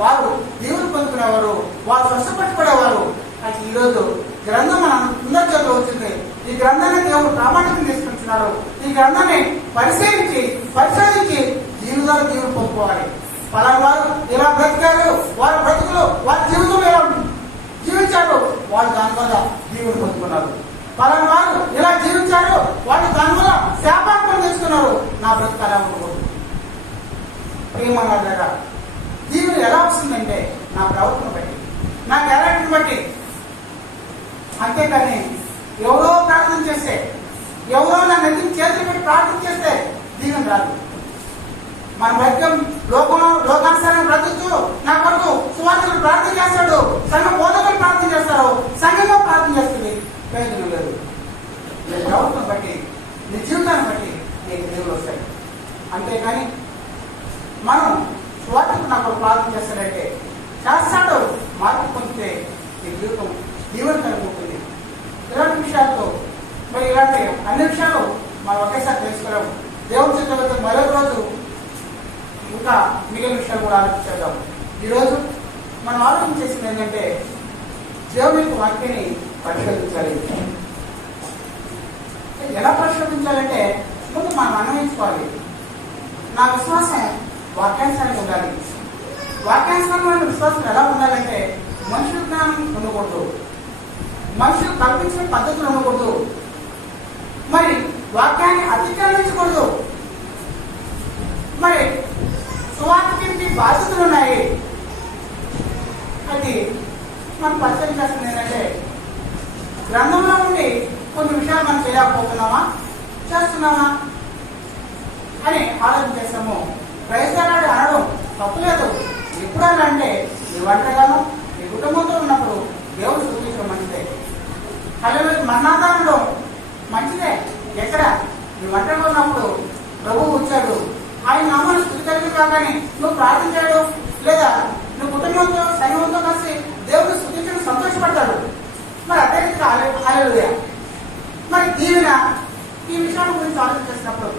వారు దేవుడు పొందుకునేవారు, వారు స్వస్థపడిపడేవారు. అయితే ఈరోజు గ్రంథం మన అందరి చేతిలో వచ్చింది. ఈ గ్రంథాన్ని దేవుడు ప్రామాణికం తీసుకుంటున్నారు. ఈ గ్రంథాన్ని పరిశోధించి జీవితాలు దేవుడు పొందుకోవాలి. పలానా వారు ఇలా బ్రతికారు, వారి బ్రతుకులు, వారి జీవితంలో ఎలా జీవించారు, వాళ్ళు దానివల్ల దేవుడు పొందుకున్నారు. పలానా వారు ఇలా జీవించారు, వాళ్ళు దానివల్ల శాపాన్ని తీసుకున్నారు. నా బ్రతుకు ఎలా ఉండకూడదు. ప్రియమన్నారా, దీవులు ఎలా వస్తుందంటే నా ప్రవర్తన బట్టి, నా క్యారెక్టర్ బట్టి. అంతేకాని ఎవరో ప్రార్థన చేస్తే, ఎవరో నా నెత్తిని చేతులు పెట్టి ప్రార్థన చేస్తే దీవెన రాదు. మన వైద్యం లోకానుసారం బ్రతుకు, నా కొరకు సువార్తలు ప్రార్థన చేస్తాడు, సంఘ బోధకులు ప్రార్థన చేస్తారు, సంఘంలో ప్రార్థన చేస్తుంది, ప్రయోజనం లేదు. నీ ప్రవర్తన బట్టి, నీ జీవితాన్ని బట్టి నీకు దేవుడు వస్తాయి. అంతేకాని మనం స్వార్థకు నాకు ప్రార్థన చేస్తాడంటే చేస్తాడు, మార్పు పొందితే ఈ జీవితం జీవనం కలుగుతుంది. ఇలాంటి విషయాలతో మరి ఇలాంటి అన్ని విషయాలు మనం ఒకేసారి తెలుసుకోలేము. దేవుడి చిత్రంతో మరొక రోజు ఇంకా మిగిలిన విషయాలు కూడా ఆలోచించేద్దాం. ఈరోజు మనం ఆలోచన చేసింది ఏంటంటే దేవుని యొక్క వాక్యాన్ని పరిశోధించాలి. ఎలా పరిశోధించాలంటే ముందు మనం అన్వయించుకోవాలి. నా విశ్వాసం వాక్యానుసారంగా ఉండాలి. వాక్యానుసారమైన విశ్వాసం ఎలా ఉండాలంటే మనుషుల జ్ఞానం ఉండకూడదు, మనుషులు కల్పించిన పద్ధతులు ఉండకూడదు, మరి వాక్యాన్ని అతిక్రమించకూడదు. మరి సువార్తకి బాధ్యతలు ఉన్నాయి. అది మనం పరిచయం చేస్తుంది ఏంటంటే గ్రంథంలో ఉండి కొన్ని విషయాలు మనం చేయలేకపోతున్నామా, చేస్తున్నామా అని ఆలోచన చేస్తాము. క్రైస్తవుడు అనడం తప్పులేదు. ఎప్పుడన్నా అంటే నీ ఒంటరిగాను నీ కుటుంబంతో ఉన్నప్పుడు దేవుడు చూపించడం మంచిదే. కళ్ళకి మరణాధారంలో మంచిదే. ఎక్కడ నీ ఒంటరిగా ఉన్నప్పుడు ప్రభువు వచ్చాడు, ఆయన నామాన్ని స్థుతి కలిగి కాగానే నువ్వు ప్రార్థన చేయడం, లేదా నువ్వు కుటుంబంతో సంఘంతో కలిసి దేవుడిని స్థుతించడం సంతోషపడతాడు. మరి అదే రీతిగా హల్లెలూయా. మరి దీవెన ఈ విషయాల గురించి ఆలోచన చేసినప్పుడు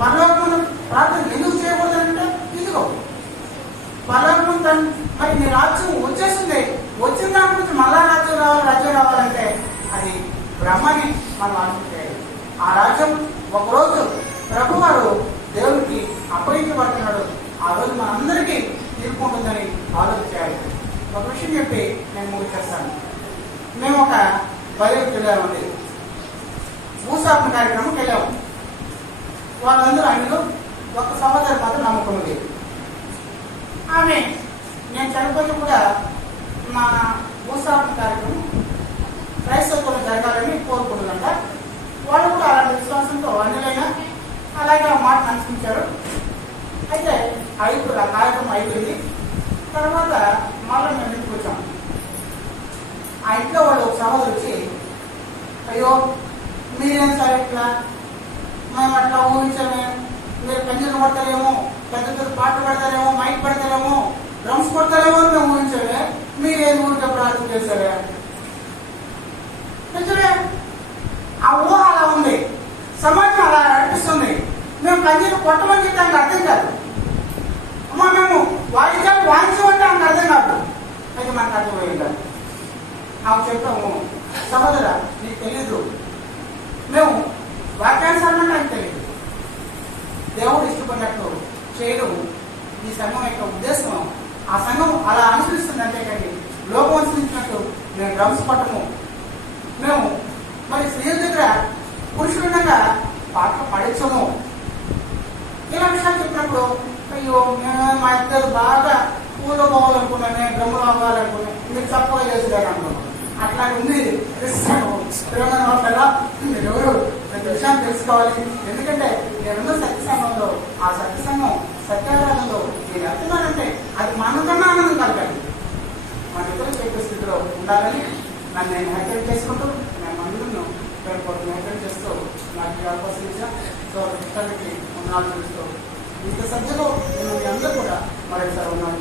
పరలోకమును ప్రార్థన ఎందుకు చేయకూడదంటే ఇదిగో పరలోకం మరి నీ రాజ్యం వచ్చేస్తుంది, వచ్చిన దాని గురించి మళ్ళా రాజ్యం రావాలంటే అది బ్రహ్మని మనం ఆలోచించాలి. ఆ రాజ్యం ఒకరోజు ప్రభు వారు దేవుడికి అప్పగించబడుతున్నాడు. ఆ రోజు మనందరికీ తీర్పుంటుందని ఆలోచించాలి. ఒక విషయం చెప్పి నేను ముగిస్తాను. మేము ఒక బయలుకి వెళ్ళామండి, భూస్థాపన కార్యక్రమంకి వెళ్ళాము. వాళ్ళందరూ ఆయనలో ఒక సహోదరి మాత్రం నమ్మకం ఉంది. ఆమె నేను చనిపోతే కూడా మా భూస్థాపన కార్యక్రమం క్రైస్తవులు జరగాలని కోరుకుంటుందంట. వాళ్ళు కూడా అలాంటి విశ్వాసంతో అన్నిలైనా అలాగే ఆ మాట అనుసరించారు. అయితే ఇప్పుడు ఆ కార్యక్రమం అయిపోయింది. తర్వాత మళ్ళీ మేము ఇంటికి వచ్చాం. ఆ ఇంట్లో వాళ్ళు ఒక సహోదరు వచ్చి, అయ్యో మీరేం సరే ఇట్లా మేము అట్లా ఊహించమే, మీరు పెంజలు పడతారేమో, పెద్ద పెద్ద పాటలు పడతారేమో, మైక్ పడతారేమో, డ్రమ్స్ కొడతారేమో అని మేము ఊహించలే, మీరేం ఊరికే ప్రార్థన చేశారే. నిజమే, ఆ ఊహ అలా ఉంది, సమాజం అలా నడిపిస్తుంది. మేము పెంజలు కొట్టమని చెప్పి ఆమెకు అర్థం కాదు. అమ్మా మేము వాయిద్యాలు వాయించమంటే ఆమెకు అర్థం కాదు. అయితే మనకు అర్థమయ్యేది కాదు. ఆమె చెప్పాము, సహోదర నీకు తెలీదు, మేము వాక్యానుసారం నాకు తెలియదు, దేవుడు ఇష్టపడినట్టు చేయడం ఈ సంఘం యొక్క ఉద్దేశం. ఆ సంఘం అలా అనుసరిస్తుంది అంతే కానీ లోకం అనుసరించినట్టు మేము డ్రమ్స్ పట్టము, మేము మరి స్త్రీల దగ్గర పురుషులు ఉండగా పాత్ర పడించము. ఇలా విషయాలు చెప్పినప్పుడు అయ్యో నేను మా ఇద్దరు బాగా పూలో పోవాలనుకున్నాను, నేను డ్రమ్ములు అవ్వాలనుకున్నాను, మీరు తప్పగా చేసేదాన్ని అనుకున్నాను. అట్లా ఉంది ప్రేమైన వాళ్ళ మీరు ఎవరు ప్రతి విషయాన్ని తెలుసుకోవాలి. ఎందుకంటే నేనున్న సత్య సంఘంలో, ఆ సత్య సంఘం సత్యారాధనలో నేను వెళ్తున్నానంటే అది మనకన్నా ఆనందం కలగాలి. మన ఇద్దరు చెప్పే స్థితిలో ఉండాలని నన్ను నేను హెచ్చరిక చేసుకుంటూ నేను మందులను హెచ్చరిక చేస్తూ నాకు ఈ అవకాశం ఇచ్చా. సో ఇతరులకి ఉన్నాళ్ళు చూస్తూ ఇంత సభ్యులు నేను మీ అందరూ కూడా మరొకసారి ఉన్నాను.